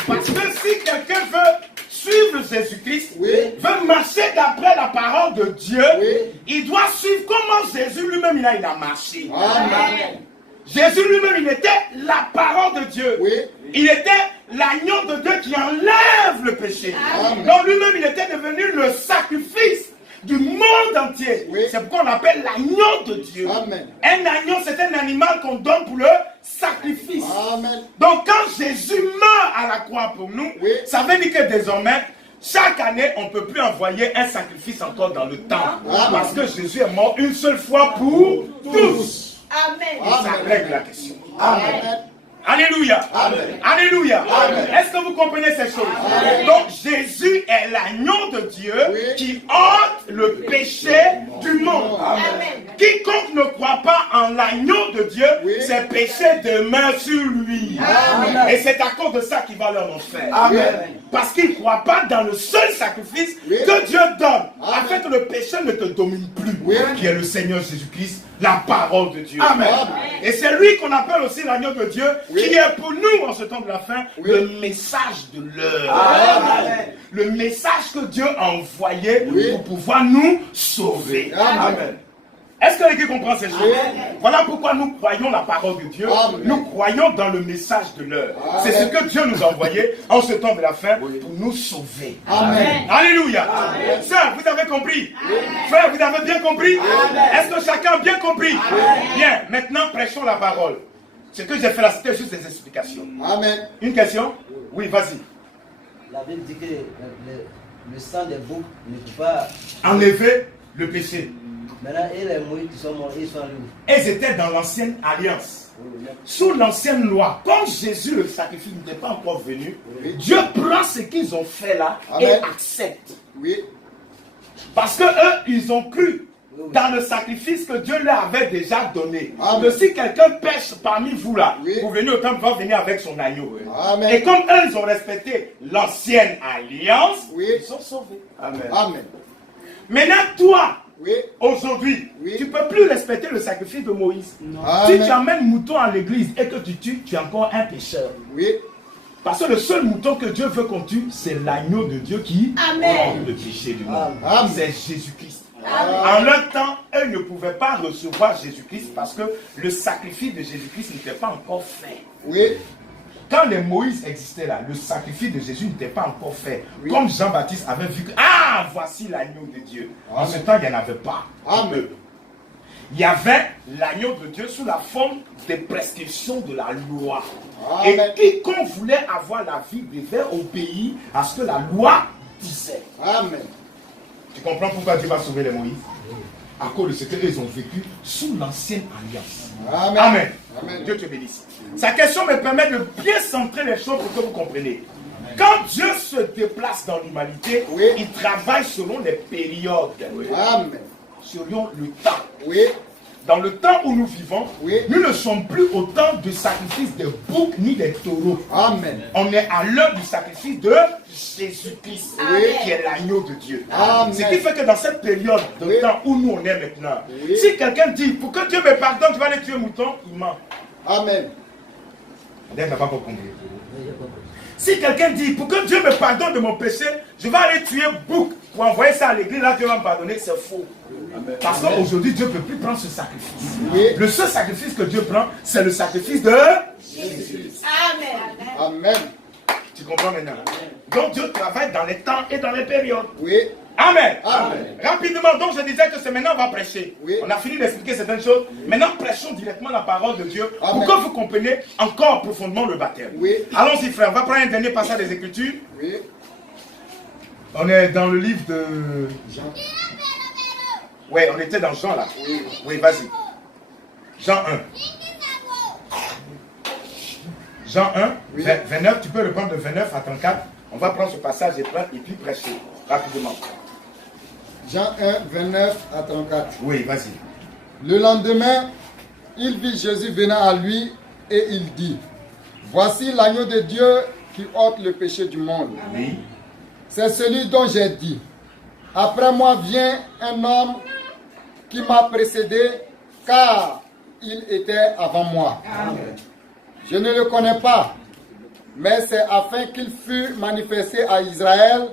Parce que si quelqu'un veut suivre Jésus-Christ, Oui. veut marcher d'après la parole de Dieu, Oui. il doit suivre comment Jésus lui-même il a marché. Amen. Jésus lui-même, il était la parole de Dieu. Oui. Il était l'agneau de Dieu qui enlève le péché. Amen. Donc lui-même, il était devenu le sacrifice du monde entier. Oui. C'est pourquoi on l'appelle l'agneau de Dieu. Amen. Un agneau, c'est un animal qu'on donne pour le sacrifice. Amen. Donc quand Jésus meurt à la croix pour nous, Oui. ça veut dire que désormais, chaque année, on ne peut plus envoyer un sacrifice encore dans le temps. Amen. Parce que Jésus est mort une seule fois pour tous. Amen. Et ça règle la question. Amen. Alléluia. Amen. Alléluia. Amen. Est-ce que vous comprenez ces choses? Amen. Donc Jésus est l'agneau de Dieu Oui. qui ôte le péché du monde. Amen. Quiconque ne croit pas en l'agneau de Dieu, Oui. ses péchés demeurent sur lui. Amen. Et c'est à cause de ça qu'il va aller en enfer. Amen. Parce qu'il ne croit pas dans le seul sacrifice Oui. que Dieu donne, Amen. afin que le péché ne te domine plus, Oui. qui est le Seigneur Jésus-Christ, la parole de Dieu. Amen. Et c'est lui qu'on appelle aussi l'agneau de Dieu, Oui. qui est pour nous, en ce temps de la fin, Oui. le message de l'heure. Amen. Le message que Dieu a envoyé Oui. pour pouvoir nous sauver. Amen. Est-ce que l'équipe comprend ces choses? Amen. Voilà pourquoi nous croyons la parole de Dieu. Amen. Nous croyons dans le message de l'heure. Amen. C'est ce que Dieu nous a envoyé en ce temps de la fin pour nous sauver. Amen. Alléluia. Sœur, vous avez compris? Frère, vous avez bien compris? Est-ce que chacun a bien compris? Bien, maintenant prêchons la parole. Ce que j'ai fait là, c'était juste des explications. Amen. Une question? Oui, vas-y. La Bible dit que le sang des boucs ne peut pas. Enlever le péché. Maintenant, et les mouilles qui sont morts, ils sont allés où? Elles étaient dans l'ancienne alliance. Sous l'ancienne loi, quand Jésus le sacrifice n'était pas encore venu, Oui. Dieu prend ce qu'ils ont fait là et Amen. accepte. Oui. Parce que eux, ils ont cru dans le sacrifice que Dieu leur avait déjà donné. Amen. Que si quelqu'un pêche parmi vous là, Oui. vous venez au temple, va venir avec son agneau. Amen. Et comme eux, ils ont respecté l'ancienne alliance, Oui. ils sont sauvés. Amen. Maintenant, toi, Oui. aujourd'hui, Oui. tu ne peux plus respecter le sacrifice de Moïse. Amen. Si tu amènes mouton à l'église et que tu tues, tu es encore un pécheur. Oui. Parce que le seul mouton que Dieu veut qu'on tue, c'est l'agneau de Dieu qui Amen. le péché du monde. Amen. C'est Jésus-Christ. Amen. En leur temps, eux ne pouvaient pas recevoir Jésus-Christ parce que le sacrifice de Jésus-Christ n'était pas encore fait. Oui. Quand les Moïse existaient là, le sacrifice de Jésus n'était pas encore fait. Oui. Comme Jean-Baptiste avait vu que, ah, voici l'agneau de Dieu. En ce temps, il n'y en avait pas. Amen. Il y avait l'agneau de Dieu sous la forme des prescriptions de la loi. Amen. Et quiconque voulait avoir la vie devait obéir à ce que la loi disait. Amen. Tu comprends pourquoi Dieu va sauver les Moïse? À cause de ce qu'ils ont vécu sous l'ancienne alliance. Amen. Amen. Amen. Dieu te bénisse. Sa question me permet de bien centrer les choses pour que vous compreniez. Quand Dieu se déplace dans l'humanité, Oui. il travaille selon les périodes, Amen. selon le temps. Oui. Dans le temps où nous vivons, Oui. nous ne sommes plus au temps du sacrifice des boucs ni des taureaux. Amen. On est à l'heure du sacrifice de Jésus-Christ, Amen. qui est l'agneau de Dieu. Amen. Ce qui fait que dans cette période de Oui. temps où nous on est maintenant, Oui. si quelqu'un dit, pour que Dieu me pardonne, tu vas aller tuer mouton, il ment. Amen. Elle n'a pas compris. Si quelqu'un dit, pour que Dieu me pardonne de mon péché, je vais aller tuer bouc pour envoyer ça à l'église, là Dieu va me pardonner, c'est faux. Parce qu'aujourd'hui, Dieu ne peut plus prendre ce sacrifice. Oui. Le seul sacrifice que Dieu prend, c'est le sacrifice de Jésus. Amen. Amen. Tu comprends maintenant? Donc Dieu travaille dans les temps et dans les périodes. Oui. Amen. Amen. Rapidement, donc je disais que c'est maintenant on va prêcher. Oui. On a fini d'expliquer certaines choses. Maintenant, prêchons directement la parole de Dieu Amen. pour que vous compreniez encore profondément le baptême. Oui. Allons-y, frère. On va prendre un dernier passage des Écritures. Oui. On est dans le livre de Jean. Oui, on était dans Jean là. Oui. Oui, vas-y. Jean 1. Jean 1, Oui. 29, tu peux reprendre de 29 à 34. On va prendre ce passage et puis prêcher rapidement. Jean 1, 29 à 34. Oui, vas-y. Le lendemain, il vit Jésus venant à lui et il dit, voici l'agneau de Dieu qui ôte le péché du monde. Oui. C'est celui dont j'ai dit, après moi vient un homme qui m'a précédé, car il était avant moi. Amen. Je ne le connais pas, mais c'est afin qu'il fût manifesté à Israël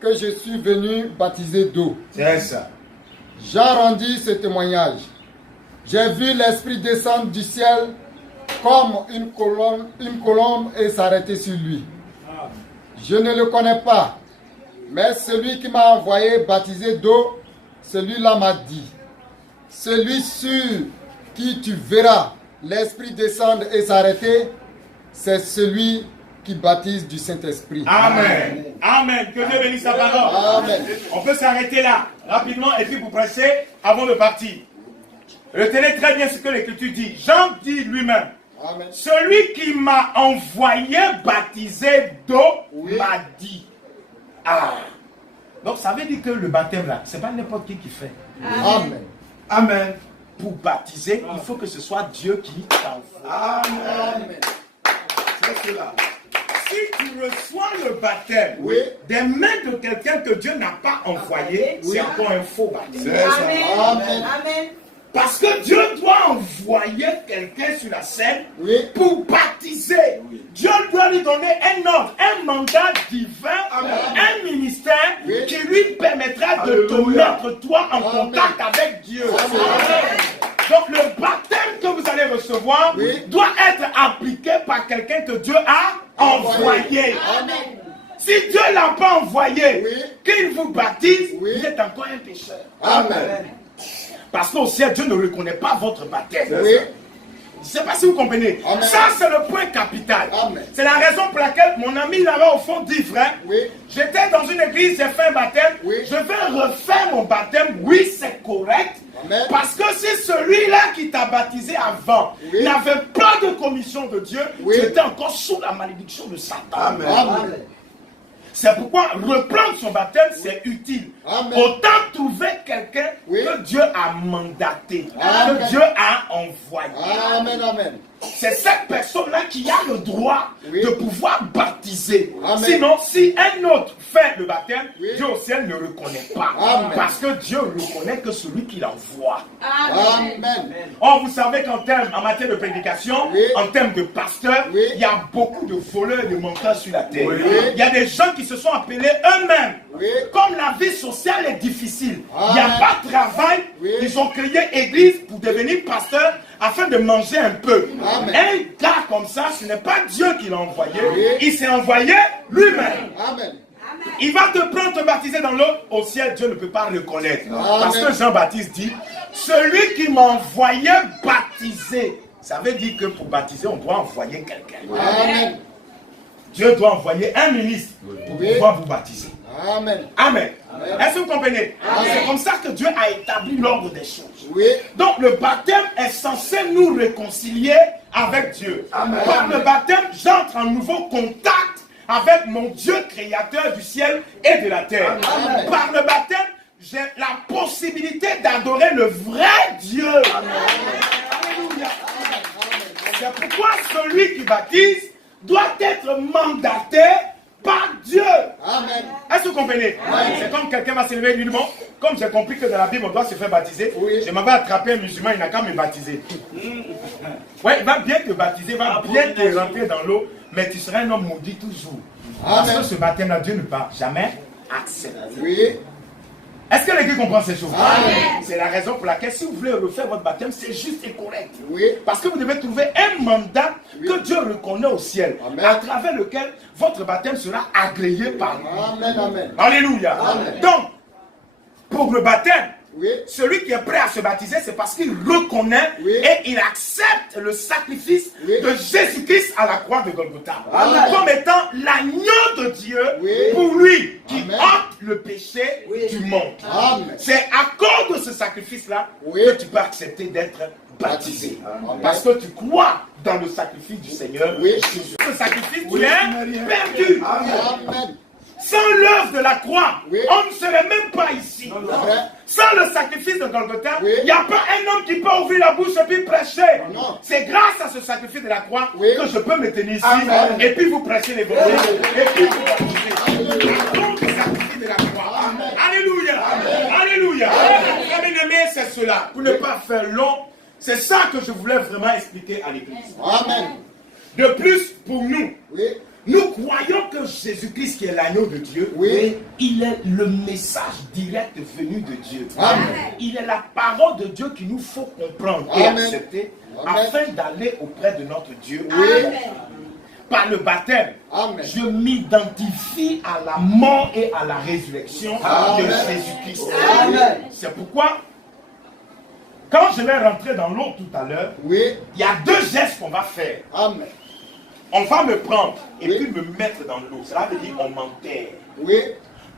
que je suis venu baptiser d'eau. C'est ça. Jean rendit ce témoignage. J'ai vu l'Esprit descendre du ciel comme une colombe et s'arrêter sur lui. Je ne le connais pas, mais celui qui m'a envoyé baptiser d'eau, celui-là m'a dit, celui sur qui tu verras l'Esprit descendre et s'arrêter, c'est celui qui baptise du Saint-Esprit. Amen. Amen. Que Dieu bénisse sa parole. Amen. On peut s'arrêter là, rapidement, et puis vous prêcher avant de partir. Retenez très bien ce que l'Écriture dit. Jean dit lui-même, Amen. celui qui m'a envoyé baptiser d'eau Oui. m'a dit. Ah. Donc ça veut dire que le baptême là, c'est pas n'importe qui fait. Amen. Amen. Pour baptiser, il faut que ce soit Dieu qui t'envoie. Amen. C'est cela. Si tu reçois le baptême Oui. des mains de quelqu'un que Dieu n'a pas envoyé, c'est encore un faux baptême. Amen. Amen. Parce que Dieu doit envoyer quelqu'un sur la scène Oui. pour baptiser. Dieu doit lui donner un ordre, un mandat divin, un ministère Oui. qui lui permettra de te mettre toi en contact avec Dieu. Donc le baptême que vous allez recevoir Oui. doit être appliqué par quelqu'un que Dieu a envoyé. Amen. Si Dieu ne l'a pas envoyé, Oui. qu'il vous baptise, Oui. vous êtes encore un pécheur. Amen. Parce qu'au ciel, Dieu ne reconnaît pas votre baptême. Oui. Je ne sais pas si vous comprenez. Amen. Ça, c'est le point capital. Amen. C'est la raison pour laquelle mon ami là-bas au fond dit, frère, Oui. j'étais dans une église, j'ai fait un baptême, Oui. je vais refaire mon baptême. Oui, c'est correct. Amen. Parce que si celui-là qui t'a baptisé avant Oui. n'avait pas de commission de Dieu, Oui. tu étais encore sous la malédiction de Satan. Amen. C'est pourquoi reprendre son baptême, c'est utile. Amen. Autant trouver quelqu'un Oui. que Dieu a mandaté, Amen. que Dieu a envoyé. Amen. Amen. C'est cette personne-là qui a le droit Oui. de pouvoir baptiser. Amen. Sinon, si un autre fait le baptême, Oui. Dieu au ciel ne reconnaît pas. Amen. Parce que Dieu reconnaît que celui qui l'envoie. Amen. Or, vous savez en matière de prédication, Oui. en termes de pasteur, Oui. il y a beaucoup de voleurs et de menteurs sur la terre. Oui. Il y a des gens qui se sont appelés eux-mêmes. Oui. Comme la vie sociale est difficile, il n'y a Amen. pas de travail, Oui. ils ont créé église pour devenir pasteur afin de manger un peu. Amen. Un gars comme ça, ce n'est pas Dieu qui l'a envoyé, Oui. il s'est envoyé lui-même. Amen. Il va te prendre, te baptiser dans l'eau. Au ciel, Dieu ne peut pas reconnaître. Amen. Parce que Jean-Baptiste dit, celui qui m'a envoyé baptiser. Ça veut dire que pour baptiser, on doit envoyer quelqu'un. Amen. Dieu doit envoyer un ministre pour Oui. pouvoir vous baptiser. Amen. Amen. Amen. Est-ce que vous comprenez? Amen. C'est comme ça que Dieu a établi l'ordre des choses. Oui. Donc le baptême est censé nous réconcilier avec Dieu. Amen. Par le baptême, j'entre en nouveau contact avec mon Dieu créateur du ciel et de la terre. Amen. Par le baptême, j'ai la possibilité d'adorer le vrai Dieu. Alléluia. C'est pourquoi celui qui baptise doit être mandaté par Dieu. Amen. Est-ce que vous comprenez? Amen. C'est comme quelqu'un va se lever et lui dit, bon, comme j'ai compris que dans la Bible on doit se faire baptiser, Oui. je m'en vais attraper un musulman, il n'a qu'à me baptiser. Ouais, il va bien te baptiser, il va bien te rentrer dans l'eau, mais tu seras un homme maudit toujours. Parce Amen. que ce baptême-là, Dieu ne va jamais accepter. Oui. Est-ce que l'Église comprend ces choses? Amen. C'est la raison pour laquelle si vous voulez refaire votre baptême, c'est juste et correct. Oui. Parce que vous devez trouver un mandat Oui. que Dieu reconnaît au ciel, Amen. à travers lequel votre baptême sera agréé par lui. Amen. Amen. Alléluia. Amen. Donc, pour le baptême, Oui. celui qui est prêt à se baptiser, c'est parce qu'il reconnaît Oui. et il accepte le sacrifice Oui. de Jésus-Christ à la croix de Golgotha. Amen. Comme étant l'agneau de Dieu Oui. pour lui qui Amen. ôte le péché Oui. du monde. Amen. C'est à cause de ce sacrifice-là Oui. que tu peux accepter d'être baptisé. Amen. Parce que tu crois dans le sacrifice du Seigneur. Oui. Jésus. Ce sacrifice, Oui. tu es perdu. Amen. Sans l'œuvre de la croix, Oui. on ne serait même pas ici. Vrai. Sans le sacrifice de Golgotha, il Oui. n'y a pas un homme qui peut ouvrir la bouche et puis prêcher. Non. C'est grâce à ce sacrifice de la croix Oui. que je peux me tenir ici Amen. et puis vous prêcher l'évangile. Oui. Et puis vous baptiser. À cause du sacrifice de la croix. Amen. Alléluia. Alléluia. Bien-aimé, c'est cela. Pour ne pas faire long, c'est ça que je voulais vraiment expliquer à l'église. Amen. De plus, pour nous, Oui. nous croyons que Jésus-Christ, qui est l'agneau de Dieu, Oui. il est le message direct venu de Dieu. Amen. Il est la parole de Dieu qu'il nous faut comprendre et Amen. accepter Amen. afin d'aller auprès de notre Dieu. Oui. Par le baptême, Amen. je m'identifie à la mort et à la résurrection Amen. de Jésus-Christ. Amen. C'est pourquoi, quand je vais rentrer dans l'eau tout à l'heure, Oui. il y a deux gestes qu'on va faire. Amen. On va me prendre et Oui. puis me mettre dans l'eau. Cela veut dire on m'enterre. Oui.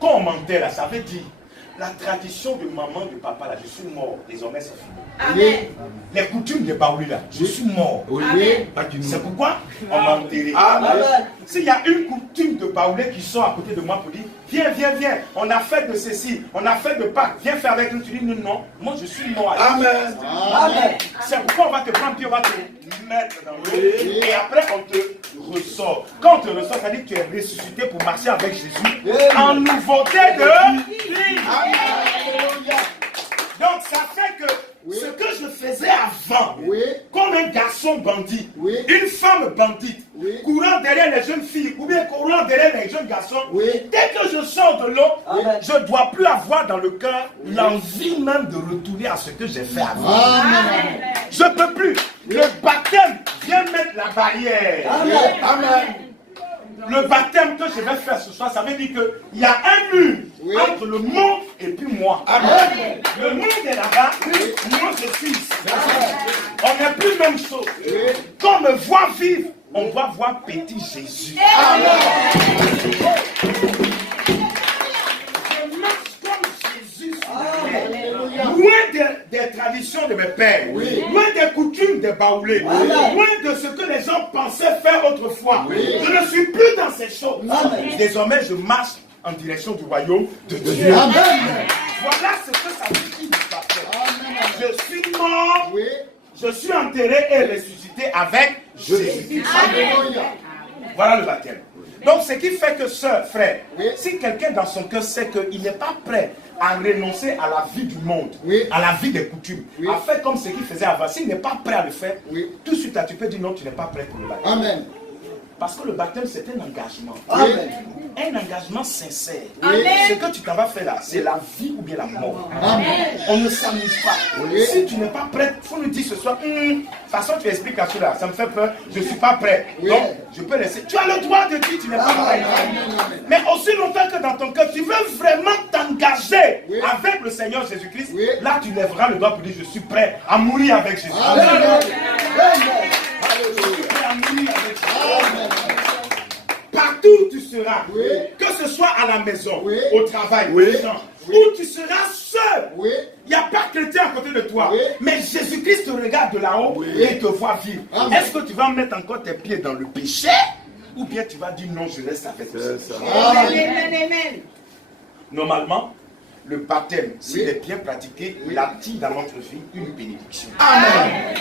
Quand on m'enterre, là, ça veut dire la tradition de maman, de papa, là, je suis mort. Désormais, c'est fini. Oui. Les coutumes de Baouli, là, je suis mort. Oui. C'est pourquoi on m'a enterré. Amen. S'il y a une coutume de Baoulé qui sort à côté de moi pour dire viens, viens, viens, on a fait de ceci, on a fait de Pâques, viens faire avec nous. Tu dis non, non, moi je suis mort. Amen. Amen. C'est pourquoi on va te prendre puis on va te mettre dans l'eau et après on te ressort. Quand on te ressort, ça veut dire que tu es ressuscité pour marcher avec Jésus en nouveauté de vie. Alléluia. Donc ça fait que ce que je faisais avant, Oui. comme un garçon bandit, Oui. une femme bandite, Oui. courant derrière les jeunes filles ou bien courant derrière les jeunes garçons, Oui. dès que je sors de l'eau, Amen. je ne dois plus avoir dans le cœur l'envie même de retourner à ce que j'ai fait avant. Amen. Je ne peux plus. Le baptême vient mettre la barrière. Amen. Amen. Le baptême que je vais faire ce soir, ça veut dire qu'il y a un mur Oui. entre le monde et puis moi. Amen. Le monde est là-bas, moi je suis ici. On n'est plus même chose. Quand on me voit vivre, on doit voir petit Jésus. Je marche comme Jésus sur la terre. Loin des traditions de mes pères, loin des coutumes des Baoulés, loin de ce que les gens pensaient faire autrefois. Je ne suis plus dans ces choses. Amen. Désormais, je marche en direction du royaume de Dieu. Amen. Voilà ce que ça veut dire, pasteur. Je suis mort, Oui. je suis enterré et ressuscité avec Jésus. Alléluia. Voilà le baptême. Donc, ce qui fait que, sœur, frère, Oui. si quelqu'un dans son cœur sait qu'il n'est pas prêt à renoncer à la vie du monde, Oui. à la vie des coutumes, Oui. à faire comme ce qu'il faisait avant, s'il n'est pas prêt à le faire, Oui. tout de suite, là, tu peux dire non, tu n'es pas prêt pour le baptême. Amen. Parce que le baptême, c'est un engagement. Amen. Un engagement sincère. Amen. Ce que tu t'en vas faire là, c'est la vie ou bien la mort. Amen. On ne s'amuse pas. Oui. Si tu n'es pas prêt, il faut nous dire ce soir, de toute façon tu expliques à cela, ça me fait peur, je ne suis pas prêt. Oui. Donc, je peux laisser. Tu as le droit de dire tu n'es pas prêt. Amen. Mais aussi longtemps que dans ton cœur, tu veux vraiment t'engager Oui. avec le Seigneur Jésus-Christ, Oui. là tu lèveras le doigt pour dire je suis prêt à mourir avec Jésus. Amen. Je suis prêt à mourir avec Jésus. Amen. Partout où tu seras, Oui. que ce soit à la maison, Oui. au travail, Oui. au champ, Oui. où tu seras seul. Oui. Il n'y a pas de chrétien à côté de toi. Oui. Mais Jésus-Christ te regarde de là-haut et te voit vivre. Amen. Est-ce que tu vas mettre encore tes pieds dans le péché ou bien tu vas dire non, je reste avec toi? Amen. Normalement, le baptême, s'il Oui. est bien pratiqué, il attire dans notre vie une bénédiction. Amen.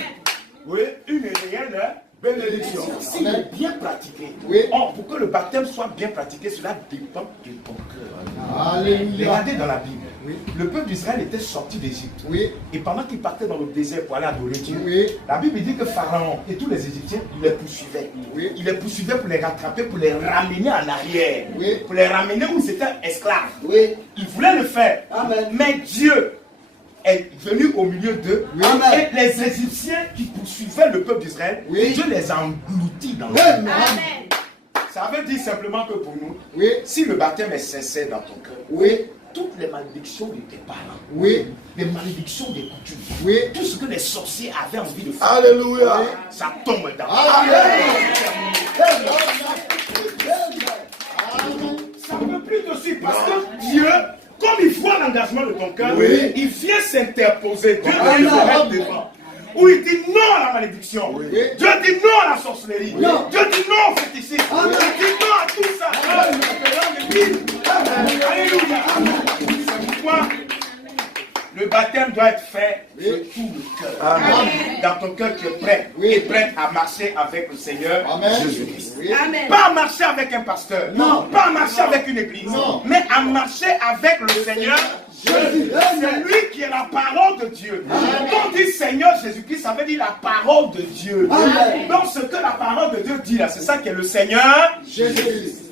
Oui, une réelle bénédiction. S'il Amen. est bien pratiqué. Oui. Or, pour que le baptême soit bien pratiqué, cela dépend de ton cœur. Alléluia. Regardez dans la Bible. Oui. Le peuple d'Israël était sorti d'Égypte. Oui. Et pendant qu'il partait dans le désert pour aller adorer Dieu, Oui. la Bible dit que Pharaon et tous les Égyptiens, ils les poursuivaient. Oui. Ils les poursuivaient pour les rattraper, pour les ramener en arrière. Oui. Pour les ramener où ils étaient esclaves. Oui. Ils voulaient le faire. Amen. Mais Dieu est venu au milieu d'eux. Oui. Amen. Et les Égyptiens qui poursuivaient le peuple d'Israël, Oui. Dieu les a engloutis dans l'eau. Amen. Ça veut dire simplement que pour nous, Oui. si le baptême est sincère dans ton cœur, Oui. toutes les malédictions de tes parents. Oui. Les malédictions des coutumes. Oui. Tout ce que les sorciers avaient envie de faire. Alléluia. Ça tombe dans. Ça ne peut plus te suivre parce que Dieu, comme il voit l'engagement de ton cœur, Oui. il vient s'interposer. Dieu vient se mettre devant. Où il dit non à la malédiction. Oui. Dieu dit non à la sorcellerie. Non. Dieu dit non au fétichisme. Dieu dit non à tout ça. Alléluia. C'est pourquoi le baptême doit être fait de tout le cœur. Amen. Dans ton cœur, tu es prêt. Oui. Et prêt à marcher avec le Seigneur Amen. Jésus-Christ. Oui. Pas à marcher avec un pasteur. Non. Pas à marcher avec une église. Non. Mais à marcher avec le Seigneur Jésus. C'est lui qui est la parole de Dieu. Quand on dit Seigneur Jésus-Christ, ça veut dire la parole de Dieu. Amen. Donc ce que la parole de Dieu dit là, c'est ça qui est le Seigneur Jésus-Christ.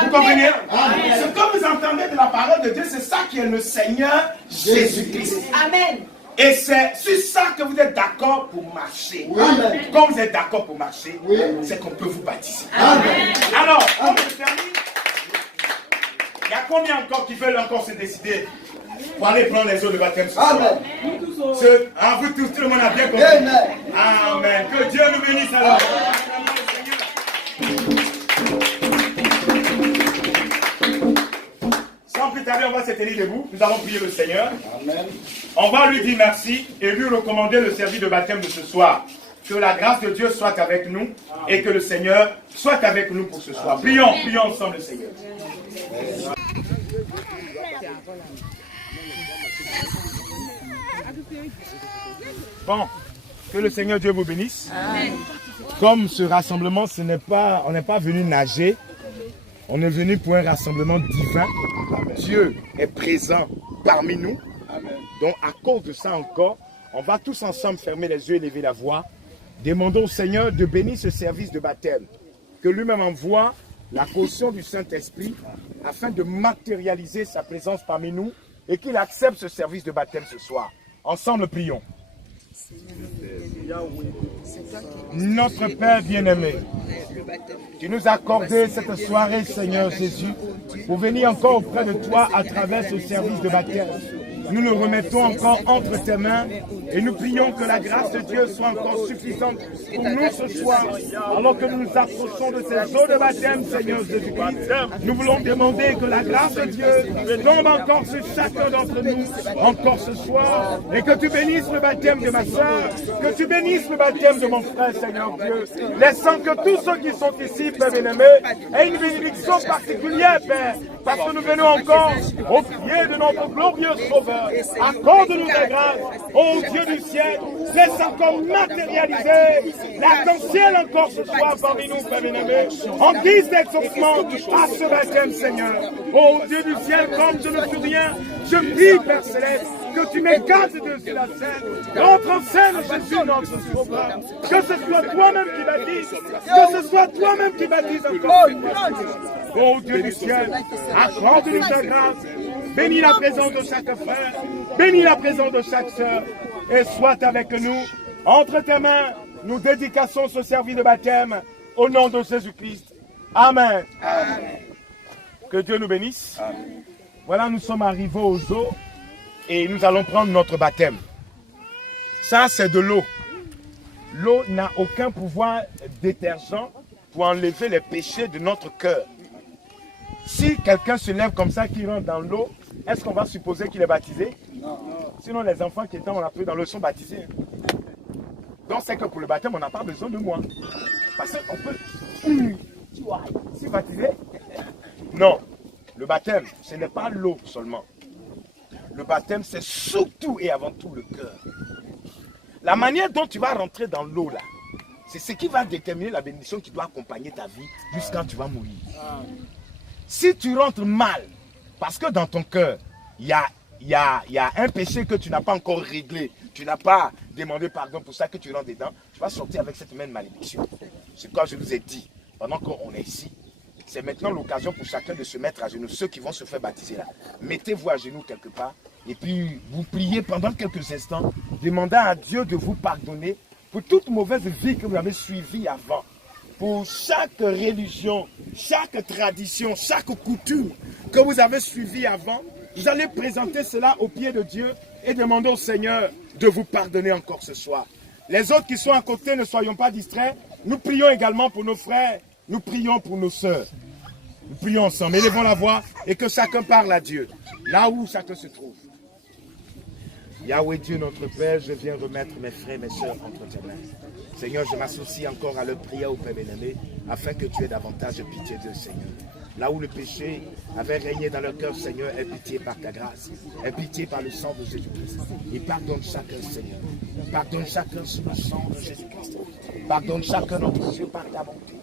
Vous comprenez? Amen. Ce que vous entendez de la parole de Dieu, c'est ça qui est le Seigneur Jésus-Christ. Amen. Et c'est sur ça que vous êtes d'accord pour marcher. Oui. Amen. Quand vous êtes d'accord pour marcher, Oui. c'est qu'on peut vous baptiser. Amen. Alors, comme je termine, il y a combien encore qui veulent encore se décider pour aller prendre les eaux de baptême ce soir? Amen. Vous tous, tout le monde a bien compris. Amen. Amen. Que Dieu nous bénisse alors. Sans plus tarder, on va se tenir debout. Nous allons prier le Seigneur. Amen. On va lui dire merci et lui recommander le service de baptême de ce soir. Que la grâce de Dieu soit avec nous et que le Seigneur soit avec nous pour ce soir. Prions, prions ensemble le Seigneur. Bon, que le Seigneur Dieu vous bénisse. Amen. Comme ce rassemblement, on n'est pas venu nager. On est venu pour un rassemblement divin. Dieu est présent parmi nous. Donc à cause de ça encore, on va tous ensemble fermer les yeux et lever la voix. Demandons au Seigneur de bénir ce service de baptême. Que lui-même envoie la caution du Saint-Esprit afin de matérialiser sa présence parmi nous et qu'il accepte ce service de baptême ce soir. Ensemble, prions. Notre Père bien-aimé, tu nous as accordé cette soirée, Seigneur Jésus, pour venir encore auprès de toi à travers ce service de baptême. Nous le remettons encore entre tes mains et nous prions que la grâce de Dieu soit encore suffisante pour nous ce soir. Alors que nous nous approchons de ces eaux de baptême, Seigneur Jésus-Christ, nous voulons demander que la grâce de Dieu tombe encore sur chacun d'entre nous, encore ce soir, et que tu bénisses le baptême de ma soeur, que tu bénisses le baptême de mon frère, Seigneur Dieu, laissant que tous ceux qui sont ici, Père bien-aimé, aient une bénédiction particulière, Père, parce que nous venons encore au pied de notre glorieux Sauveur. Accorde-nous ta grâce, ô Dieu du ciel, laisse encore matérialiser l'arc-en-ciel encore ce soir parmi nous, Père bien-aimé, en guise d'exaucement à ce baptême, Seigneur. Ô Dieu du ciel, comme je ne suis rien, je prie, Père Céleste, que tu m'écartes de la scène, entre en scène Jésus notre Sauveur, que ce soit toi-même qui baptise, que ce soit toi-même qui baptise encore. Ô Dieu du ciel, accorde-nous ta grâce, bénis la présence de chaque frère, bénis la présence de chaque sœur, et sois avec nous. Entre tes mains, nous dédicassons ce service de baptême au nom de Jésus-Christ. Amen. Amen. Que Dieu nous bénisse. Amen. Voilà, nous sommes arrivés aux eaux et nous allons prendre notre baptême. Ça, c'est de l'eau. L'eau n'a aucun pouvoir détergent pour enlever les péchés de notre cœur. Si quelqu'un se lève comme ça, qui rentre dans l'eau, est-ce qu'on va supposer qu'il est baptisé? Non. Sinon, les enfants qui étaient dans l'eau sont baptisés. Donc, c'est que pour le baptême, on n'a pas besoin de moi. Parce qu'on peut se baptiser. Non. Le baptême, ce n'est pas l'eau seulement. Le baptême, c'est surtout et avant tout le cœur. La manière dont tu vas rentrer dans l'eau, là, c'est ce qui va déterminer la bénédiction qui doit accompagner ta vie jusqu'à tu vas mourir. Si tu rentres mal, parce que dans ton cœur, il y a un péché que tu n'as pas encore réglé, tu n'as pas demandé pardon pour ça que tu rentres dedans, tu vas sortir avec cette même malédiction. C'est quoi je vous ai dit, pendant qu'on est ici, c'est maintenant l'occasion pour chacun de se mettre à genoux. Ceux qui vont se faire baptiser là, mettez-vous à genoux quelque part et puis vous priez pendant quelques instants, demandant à Dieu de vous pardonner pour toute mauvaise vie que vous avez suivie avant. Pour chaque religion, chaque tradition, chaque coutume que vous avez suivie avant, vous allez présenter cela au pied de Dieu et demander au Seigneur de vous pardonner encore ce soir. Les autres qui sont à côté, ne soyons pas distraits. Nous prions également pour nos frères, nous prions pour nos sœurs. Nous prions ensemble, élevons la voix et que chacun parle à Dieu, là où chacun se trouve. Yahweh Dieu notre Père, je viens remettre mes frères et mes sœurs entre tes mains. Seigneur, je m'associe encore à leur prière au Père bien-aimé, afin que tu aies davantage de pitié d'eux, Seigneur. Là où le péché avait régné dans leur cœur, Seigneur, aie pitié par ta grâce, aie pitié par le sang de Jésus-Christ. Et pardonne chacun, Seigneur. Pardonne chacun sous le sang de Jésus-Christ. Pardonne chacun notre Dieu par ta bonté.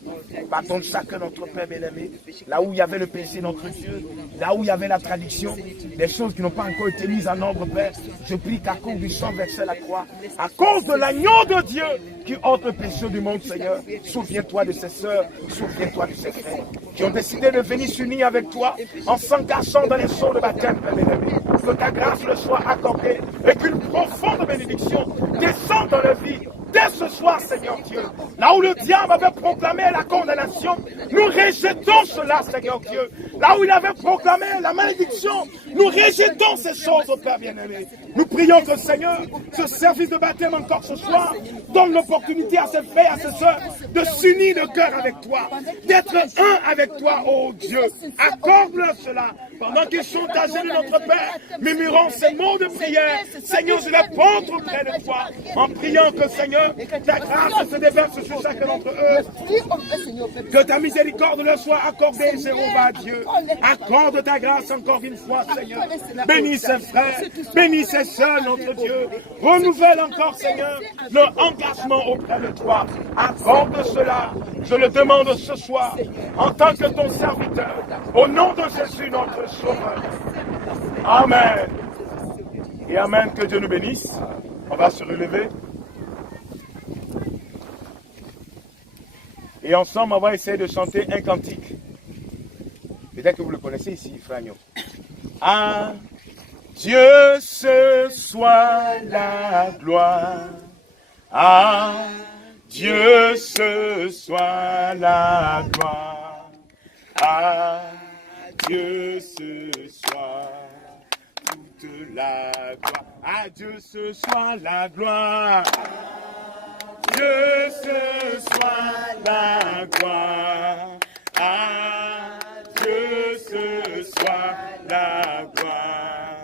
Pardonne chacun notre Père bien-aimé. Là où il y avait le péché, notre Dieu, là où il y avait la tradition, des choses qui n'ont pas encore été mises en ordre, Père, je prie qu'à cause du sang versé à la croix, à cause de l'agneau de Dieu qui ôte le péché du monde, Seigneur, souviens-toi de ces sœurs, souviens-toi de ces frères qui ont décidé de venir s'unir avec toi en s'engageant dans les seaux de baptême, Père bien-aimé. Que ta grâce leur soit accordée et qu'une profonde bénédiction descende dans leur vie. Dès ce soir, Seigneur Dieu, là où le diable avait proclamé la condamnation, nous rejetons cela, Seigneur Dieu. Là où il avait proclamé la malédiction, nous rejetons ces choses, au Père bien-aimé. Nous prions que, Seigneur, ce service de baptême encore ce soir donne l'opportunité à ces frères et à ces sœurs de s'unir de cœur avec toi, d'être un avec toi, oh Dieu. Accorde-leur cela. Pendant qu'ils sont à genoux, notre Père, murmurons ces mots de prière. Seigneur, je les porte auprès de toi, en priant que, Seigneur, ta grâce se déverse sur chacun d'entre eux. Que ta miséricorde leur soit accordée, Jéhovah Dieu. Accorde ta grâce encore une fois, Seigneur. Bénis ces frères, bénis ces sœurs, notre Dieu. Renouvelle encore, Seigneur, leur engagement auprès de toi. Accorde cela. Je le demande ce soir, en tant que ton serviteur, au nom de Jésus, notre Sauveur. Amen. Et Amen, que Dieu nous bénisse. On va se relever. Et ensemble, on va essayer de chanter un cantique. Peut-être que vous le connaissez ici, frère Agneau. À Dieu ce soit la gloire. À Dieu ce soit la gloire. À Dieu ce soit toute la gloire. À Dieu ce soit la gloire. Dieu ce soit la gloire. À Dieu ce soit la gloire.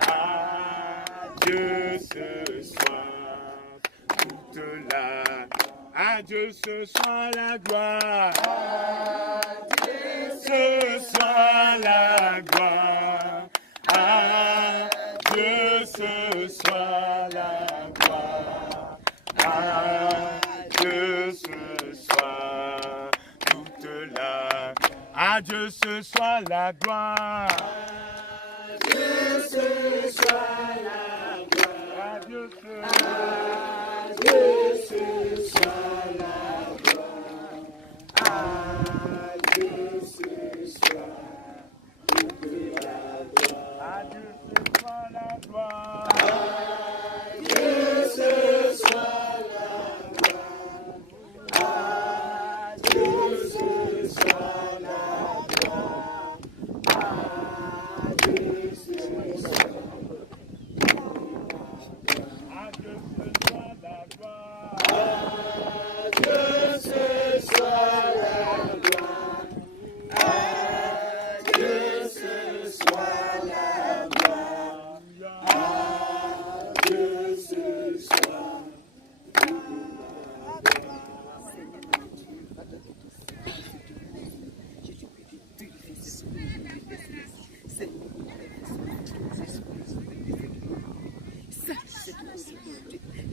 À Dieu ce soit toute la. À Dieu ce soit la gloire. À Dieu ce soit la gloire. À Dieu ce soit la gloire. À Dieu ce soit toute la. À Dieu ce soit la gloire. À Dieu ce soit la gloire. À Dieu ce soit la gloire. À Dieu ce soit toute la gloire. À Dieu ce soit la gloire. À Dieu ce soit la gloire. À Dieu ce soit la gloire. À Dieu ce soit. À Dieu ce soit la gloire. À Dieu ce soit la gloire. À Dieu ce soit la gloire. À Dieu ce soit.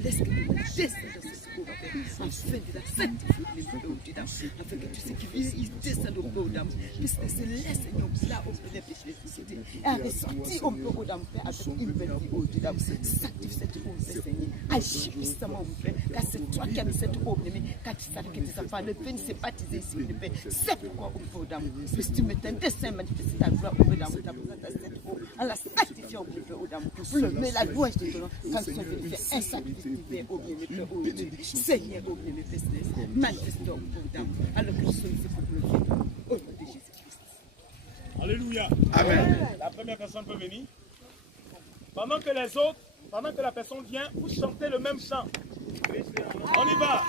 Laisse que nous descendons dans cette eau, afin de la sanctifier, afin que tout ce qui vient, il descende au peu d'âme, puisse se laisser, Seigneur, là où on est nécessité, et ressortir au peu d'âme, à son hyper haut d'âme, sanctifie cette eau, Seigneur, agis puissamment, mon Père, car c'est toi qui as mis cette eau, car tu sais que tes enfants ne viennent se baptiser ici, le Père, c'est pourquoi au peu d'âme, puisque tu mets un dessein manifester ta gloire au peu d'âme, tu as besoin de cette eau, en la sanctifiant au peu d'âme, pour le mettre la louange de ton nom, quand tu veux faire un sacrifice divin au bien, Seigneur, au bien, manifeste-toi au peu d'âme, alors que je sollicite pour le Dieu, au nom de Jésus-Christ. Alléluia. Amen. La première personne peut venir. Pendant que les autres, pendant que la personne vient, vous chantez le même chant. On y va.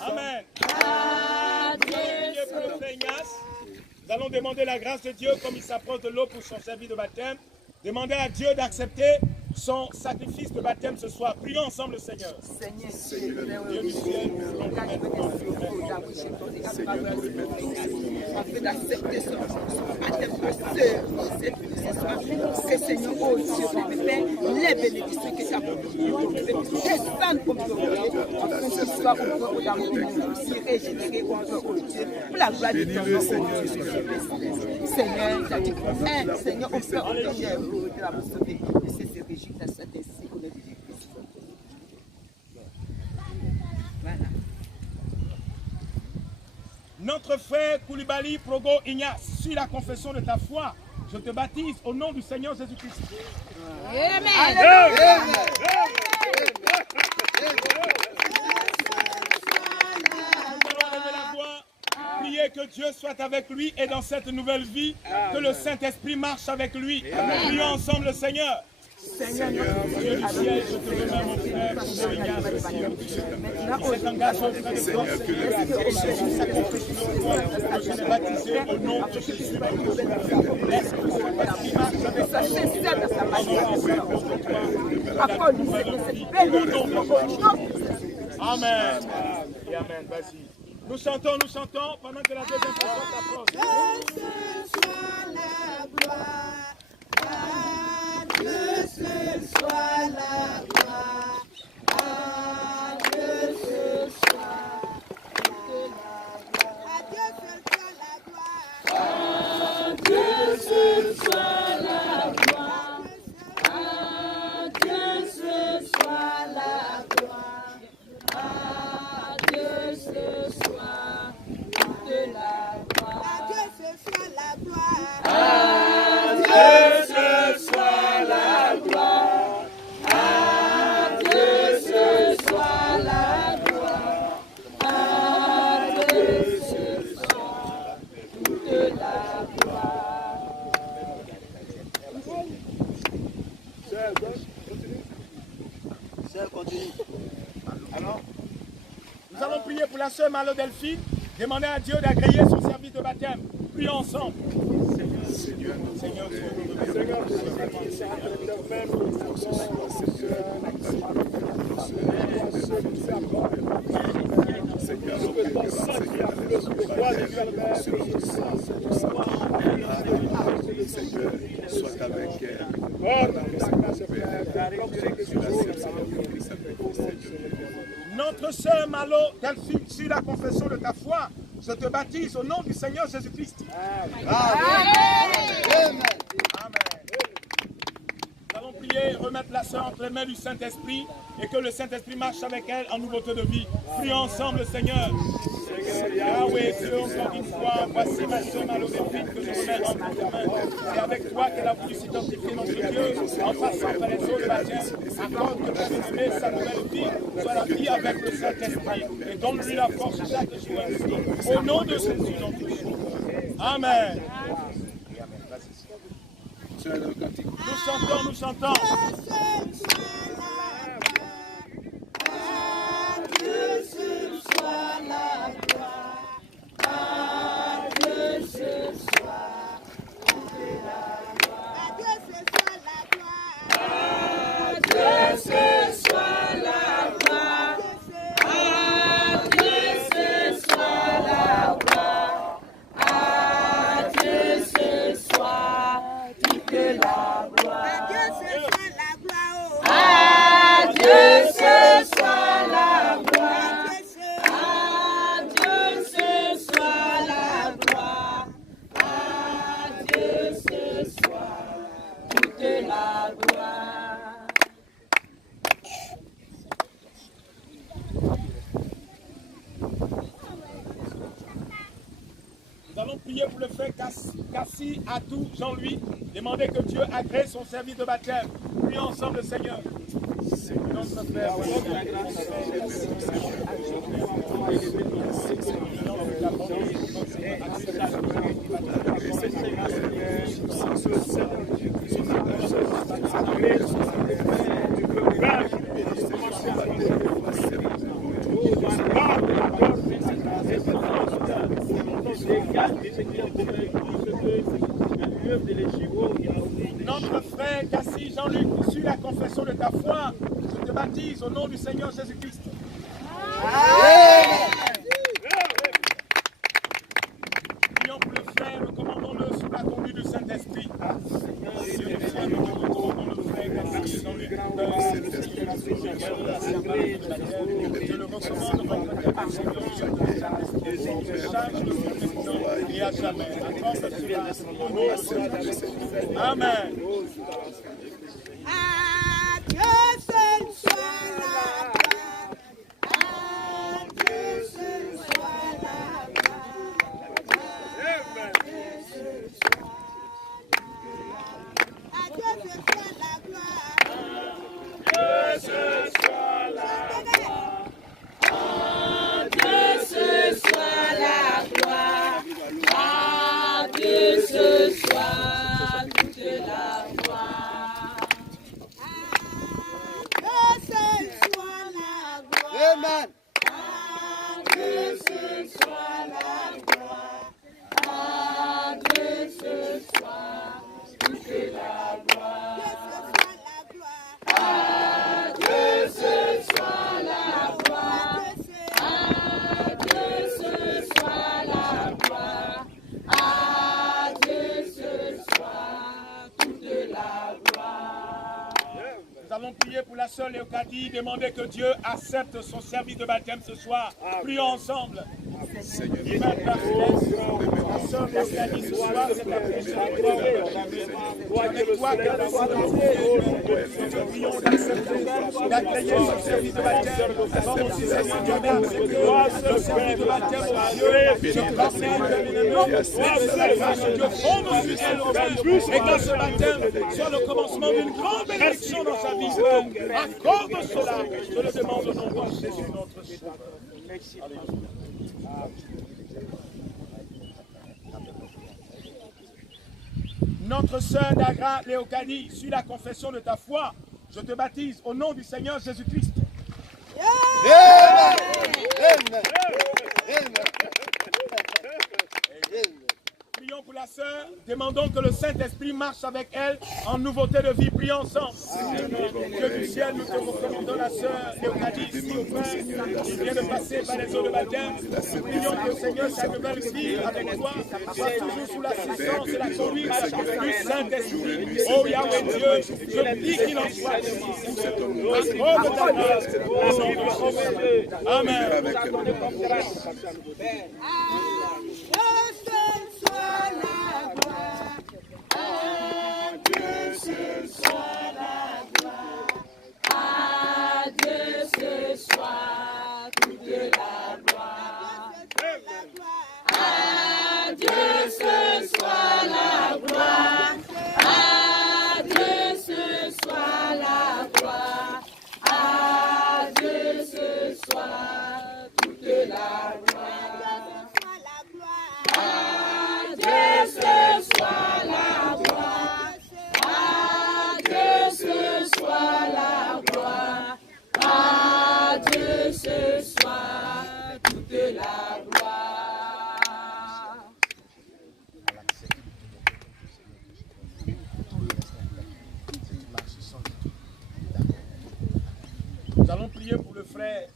Amen. Nous allons demander la grâce de Dieu comme il s'approche de l'eau pour son service de baptême. Demander à Dieu d'accepter son sacrifice de baptême ce soir. Prions ensemble le Seigneur. Seigneur, Dieu du ciel, afin d'accepter son baptême de sœur, que Seigneur, oh Dieu, me fait les bénédictions que tu as promises, descendre au milieu, afin que tu sois au d'amour, aussi régénéré au Dieu, pour la gloire de ton nom, Seigneur, tu as dit que Seigneur, on peut obtenir de la sauver, et c'est ce régime de cet ainsi au nom de Jésus-Christ. Voilà. Notre frère Koulibaly Progo Ignace, suis la confession de ta foi. Je te baptise au nom du Seigneur Jésus-Christ. Amen. Priez que Dieu soit avec lui et dans cette nouvelle vie, que le Saint-Esprit marche avec lui. Prions ensemble le Seigneur. Seigneur, Dieu du ciel, je te remets mon frère Progo Ignace cet engagement auprès de toi, Seigneur. Je l'ai baptisé au nom de Jésus. Laisse que le Saint-Esprit marche avec toi. Amen. Et amen. Vas-y. Nous chantons pendant que la deuxième personne s'approche. Dieu ce soit la gloire, à Dieu ce soit la gloire, à Dieu ce soit la gloire, à Dieu ce soit la gloire, à Dieu ce soit toute la gloire, à Dieu ce soit la gloire, à Dieu ce soit la gloire, à Dieu ce soit la gloire, à Dieu ce soit toute la gloire. Sœur, continue. Alors, nous allons prier pour la sœur Malo Delphine, demander à Dieu d'agréer son service de baptême. Prions ensemble. Seigneur, soit avec elle. Notre sœur Malo Delphine, sur la confession de ta foi, je te baptise au nom du Seigneur Jésus-Christ. Amen. Nous allons prier, remettre la sœur entre les mains du Saint-Esprit et que le Saint-Esprit marche avec elle en nouveauté de vie. Prions ensemble le Seigneur. Yahweh, Dieu, encore une fois, voici ma sœur Malo Delphine que je remets entre tes mains. C'est avec toi qu'elle a voulu s'identifier notre Dieu en passant par les eaux de baptême. Accorde que Jésus-Christ, sa nouvelle vie, soit la vie avec le Saint-Esprit et donne-lui la force chaque jour ainsi. Au nom de Jésus, notre Dieu. Amen. Nous chantons. Dieu ce soit la gloire, à Dieu ce soit la gloire, à Dieu ce soit la gloire, à Dieu ce soit la gloire, à Dieu ce soit toute la gloire. prier pour le frère Cassie Atou Jean-Louis. Demandez que Dieu agrée son service de baptême. Prions ensemble, Seigneur. Notre Père, notre frère Cassie Jean-Luc, sur la confession de ta foi, je te baptise au nom du Seigneur Jésus-Christ. Prions pour le frère, recommandons-le sous la conduite du Saint-Esprit. Je le recommande dans le et à jamais. Amen. Léocadie, demandez que Dieu accepte son service de baptême ce soir. Prions ensemble. Seigneur, la sœur Léocadie ce soir, c'est la prière. Avec toi, nous prions d'accueillir son service de baptême. Comme aussi, Seigneur, Dieu m'a accepté le service de baptême au Dieu. Je pardonne la grâce de Dieu fonde sur elle et que ce baptême soit le commencement d'une grande bénédiction dans sa vie. Accorde cela, je le demande au nom de Jésus, notre Sauveur. Notre sœur Dagra Léocadie, suis la confession de ta foi. Je te baptise au nom du Seigneur Jésus-Christ. Prions pour la sœur, demandons que le Saint-Esprit marche avec elle en nouveauté de vie. Prions ensemble. Dieu du ciel, nous te recommandons la sœur Léocadie, ici au Père, qui vient de passer par les eaux de baptême. Nous prions que le Seigneur, sa nouvelle vie avec toi, soit toujours sous l'assistance et la conduite du Saint-Esprit. Oh Yahweh Dieu, je prie qu'il en soit ainsi. Accorde ta grâce au nom de Jésus. Amen. Nous allons prier pour le frère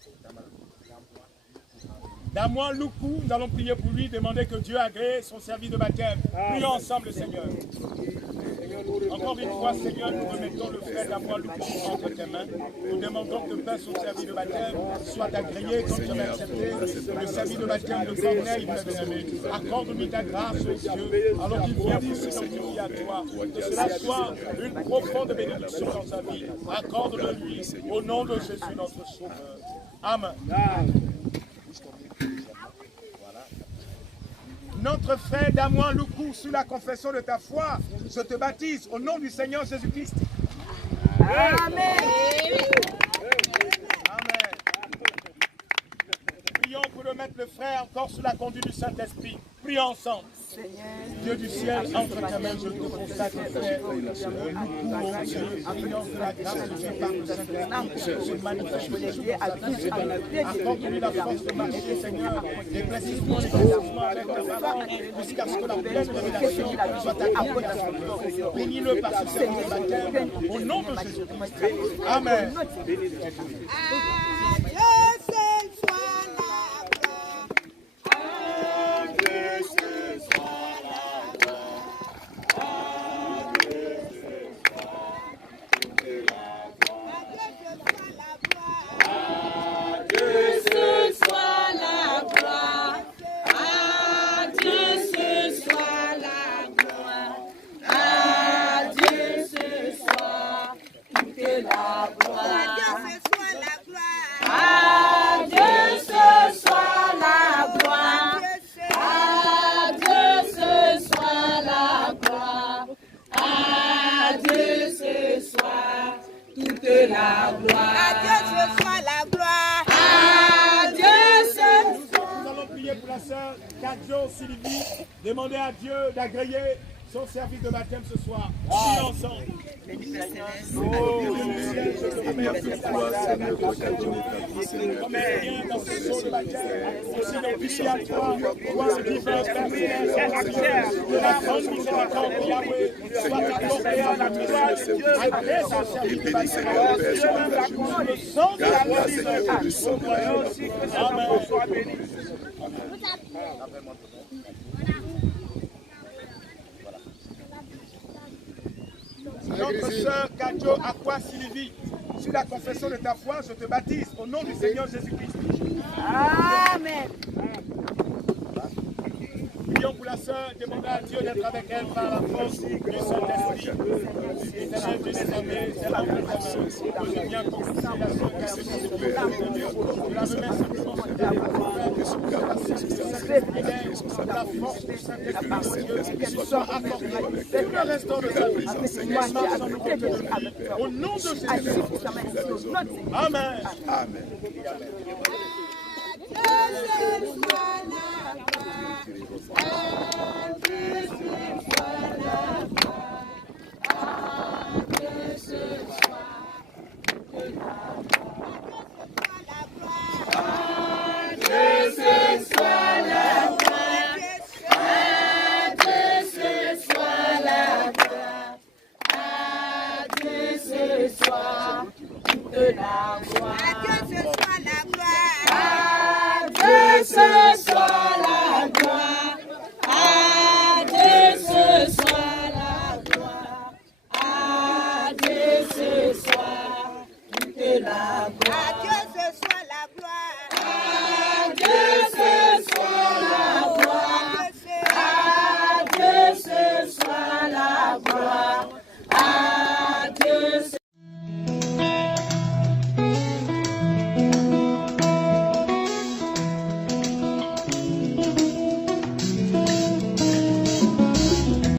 Damouan Loukou. Nous allons prier pour lui, demander que Dieu agrée son service de baptême. Prions ensemble, Seigneur. Encore une fois, Seigneur, nous remettons le frère Damouan Loukou entre tes mains. Nous demandons que Père, son service de baptême soit agréé comme tu avais accepté le service de baptême de Corneille, Père bien-aimé. Accorde-lui ta grâce, oh Dieu, alors qu'il vient ici dans ton à toi. Que cela soit une profonde bénédiction dans sa vie. Accorde-le-lui au nom de Jésus, notre Sauveur. Amen. Notre frère Damouan Loukou, sous la confession de ta foi, je te baptise au nom du Seigneur Jésus-Christ. Amen. Amen. Prions pour remettre le frère encore sous la conduite du Saint-Esprit. Prions ensemble. Dieu du ciel, entre ta main, je te consacre, frère. Prions que la grâce de Dieu par le Saint-Esprit se manifeste. Accorde-lui la force de marcher, Seigneur, éclaircissement les commencements avec ta parole, jusqu'à ce que la pleine révélation soit accomplie à son cœur. Bénis-le par ce service de baptême, au nom de Jésus-Christ. Amen. Demandez à Dieu d'agréer son service de baptême ce soir. Prions ensemble. Notre sœur Kadjo Akwa Sylvie, sur la confession de ta foi, je te baptise au nom du Seigneur Jésus-Christ. Amen. Prions pour la sœur, demandons à Dieu d'être avec elle par la force du Saint-Esprit. Éternel Dieu des armées, c'est la main de ta main que je viens confier la sœur qui a besoin de Dieu. Je la remets simplement sur ta la force du Saint-Esprit, Dieu, soit accordée tout le restant de sa vie. Au nom de Jésus. Amen. Amen. Adieu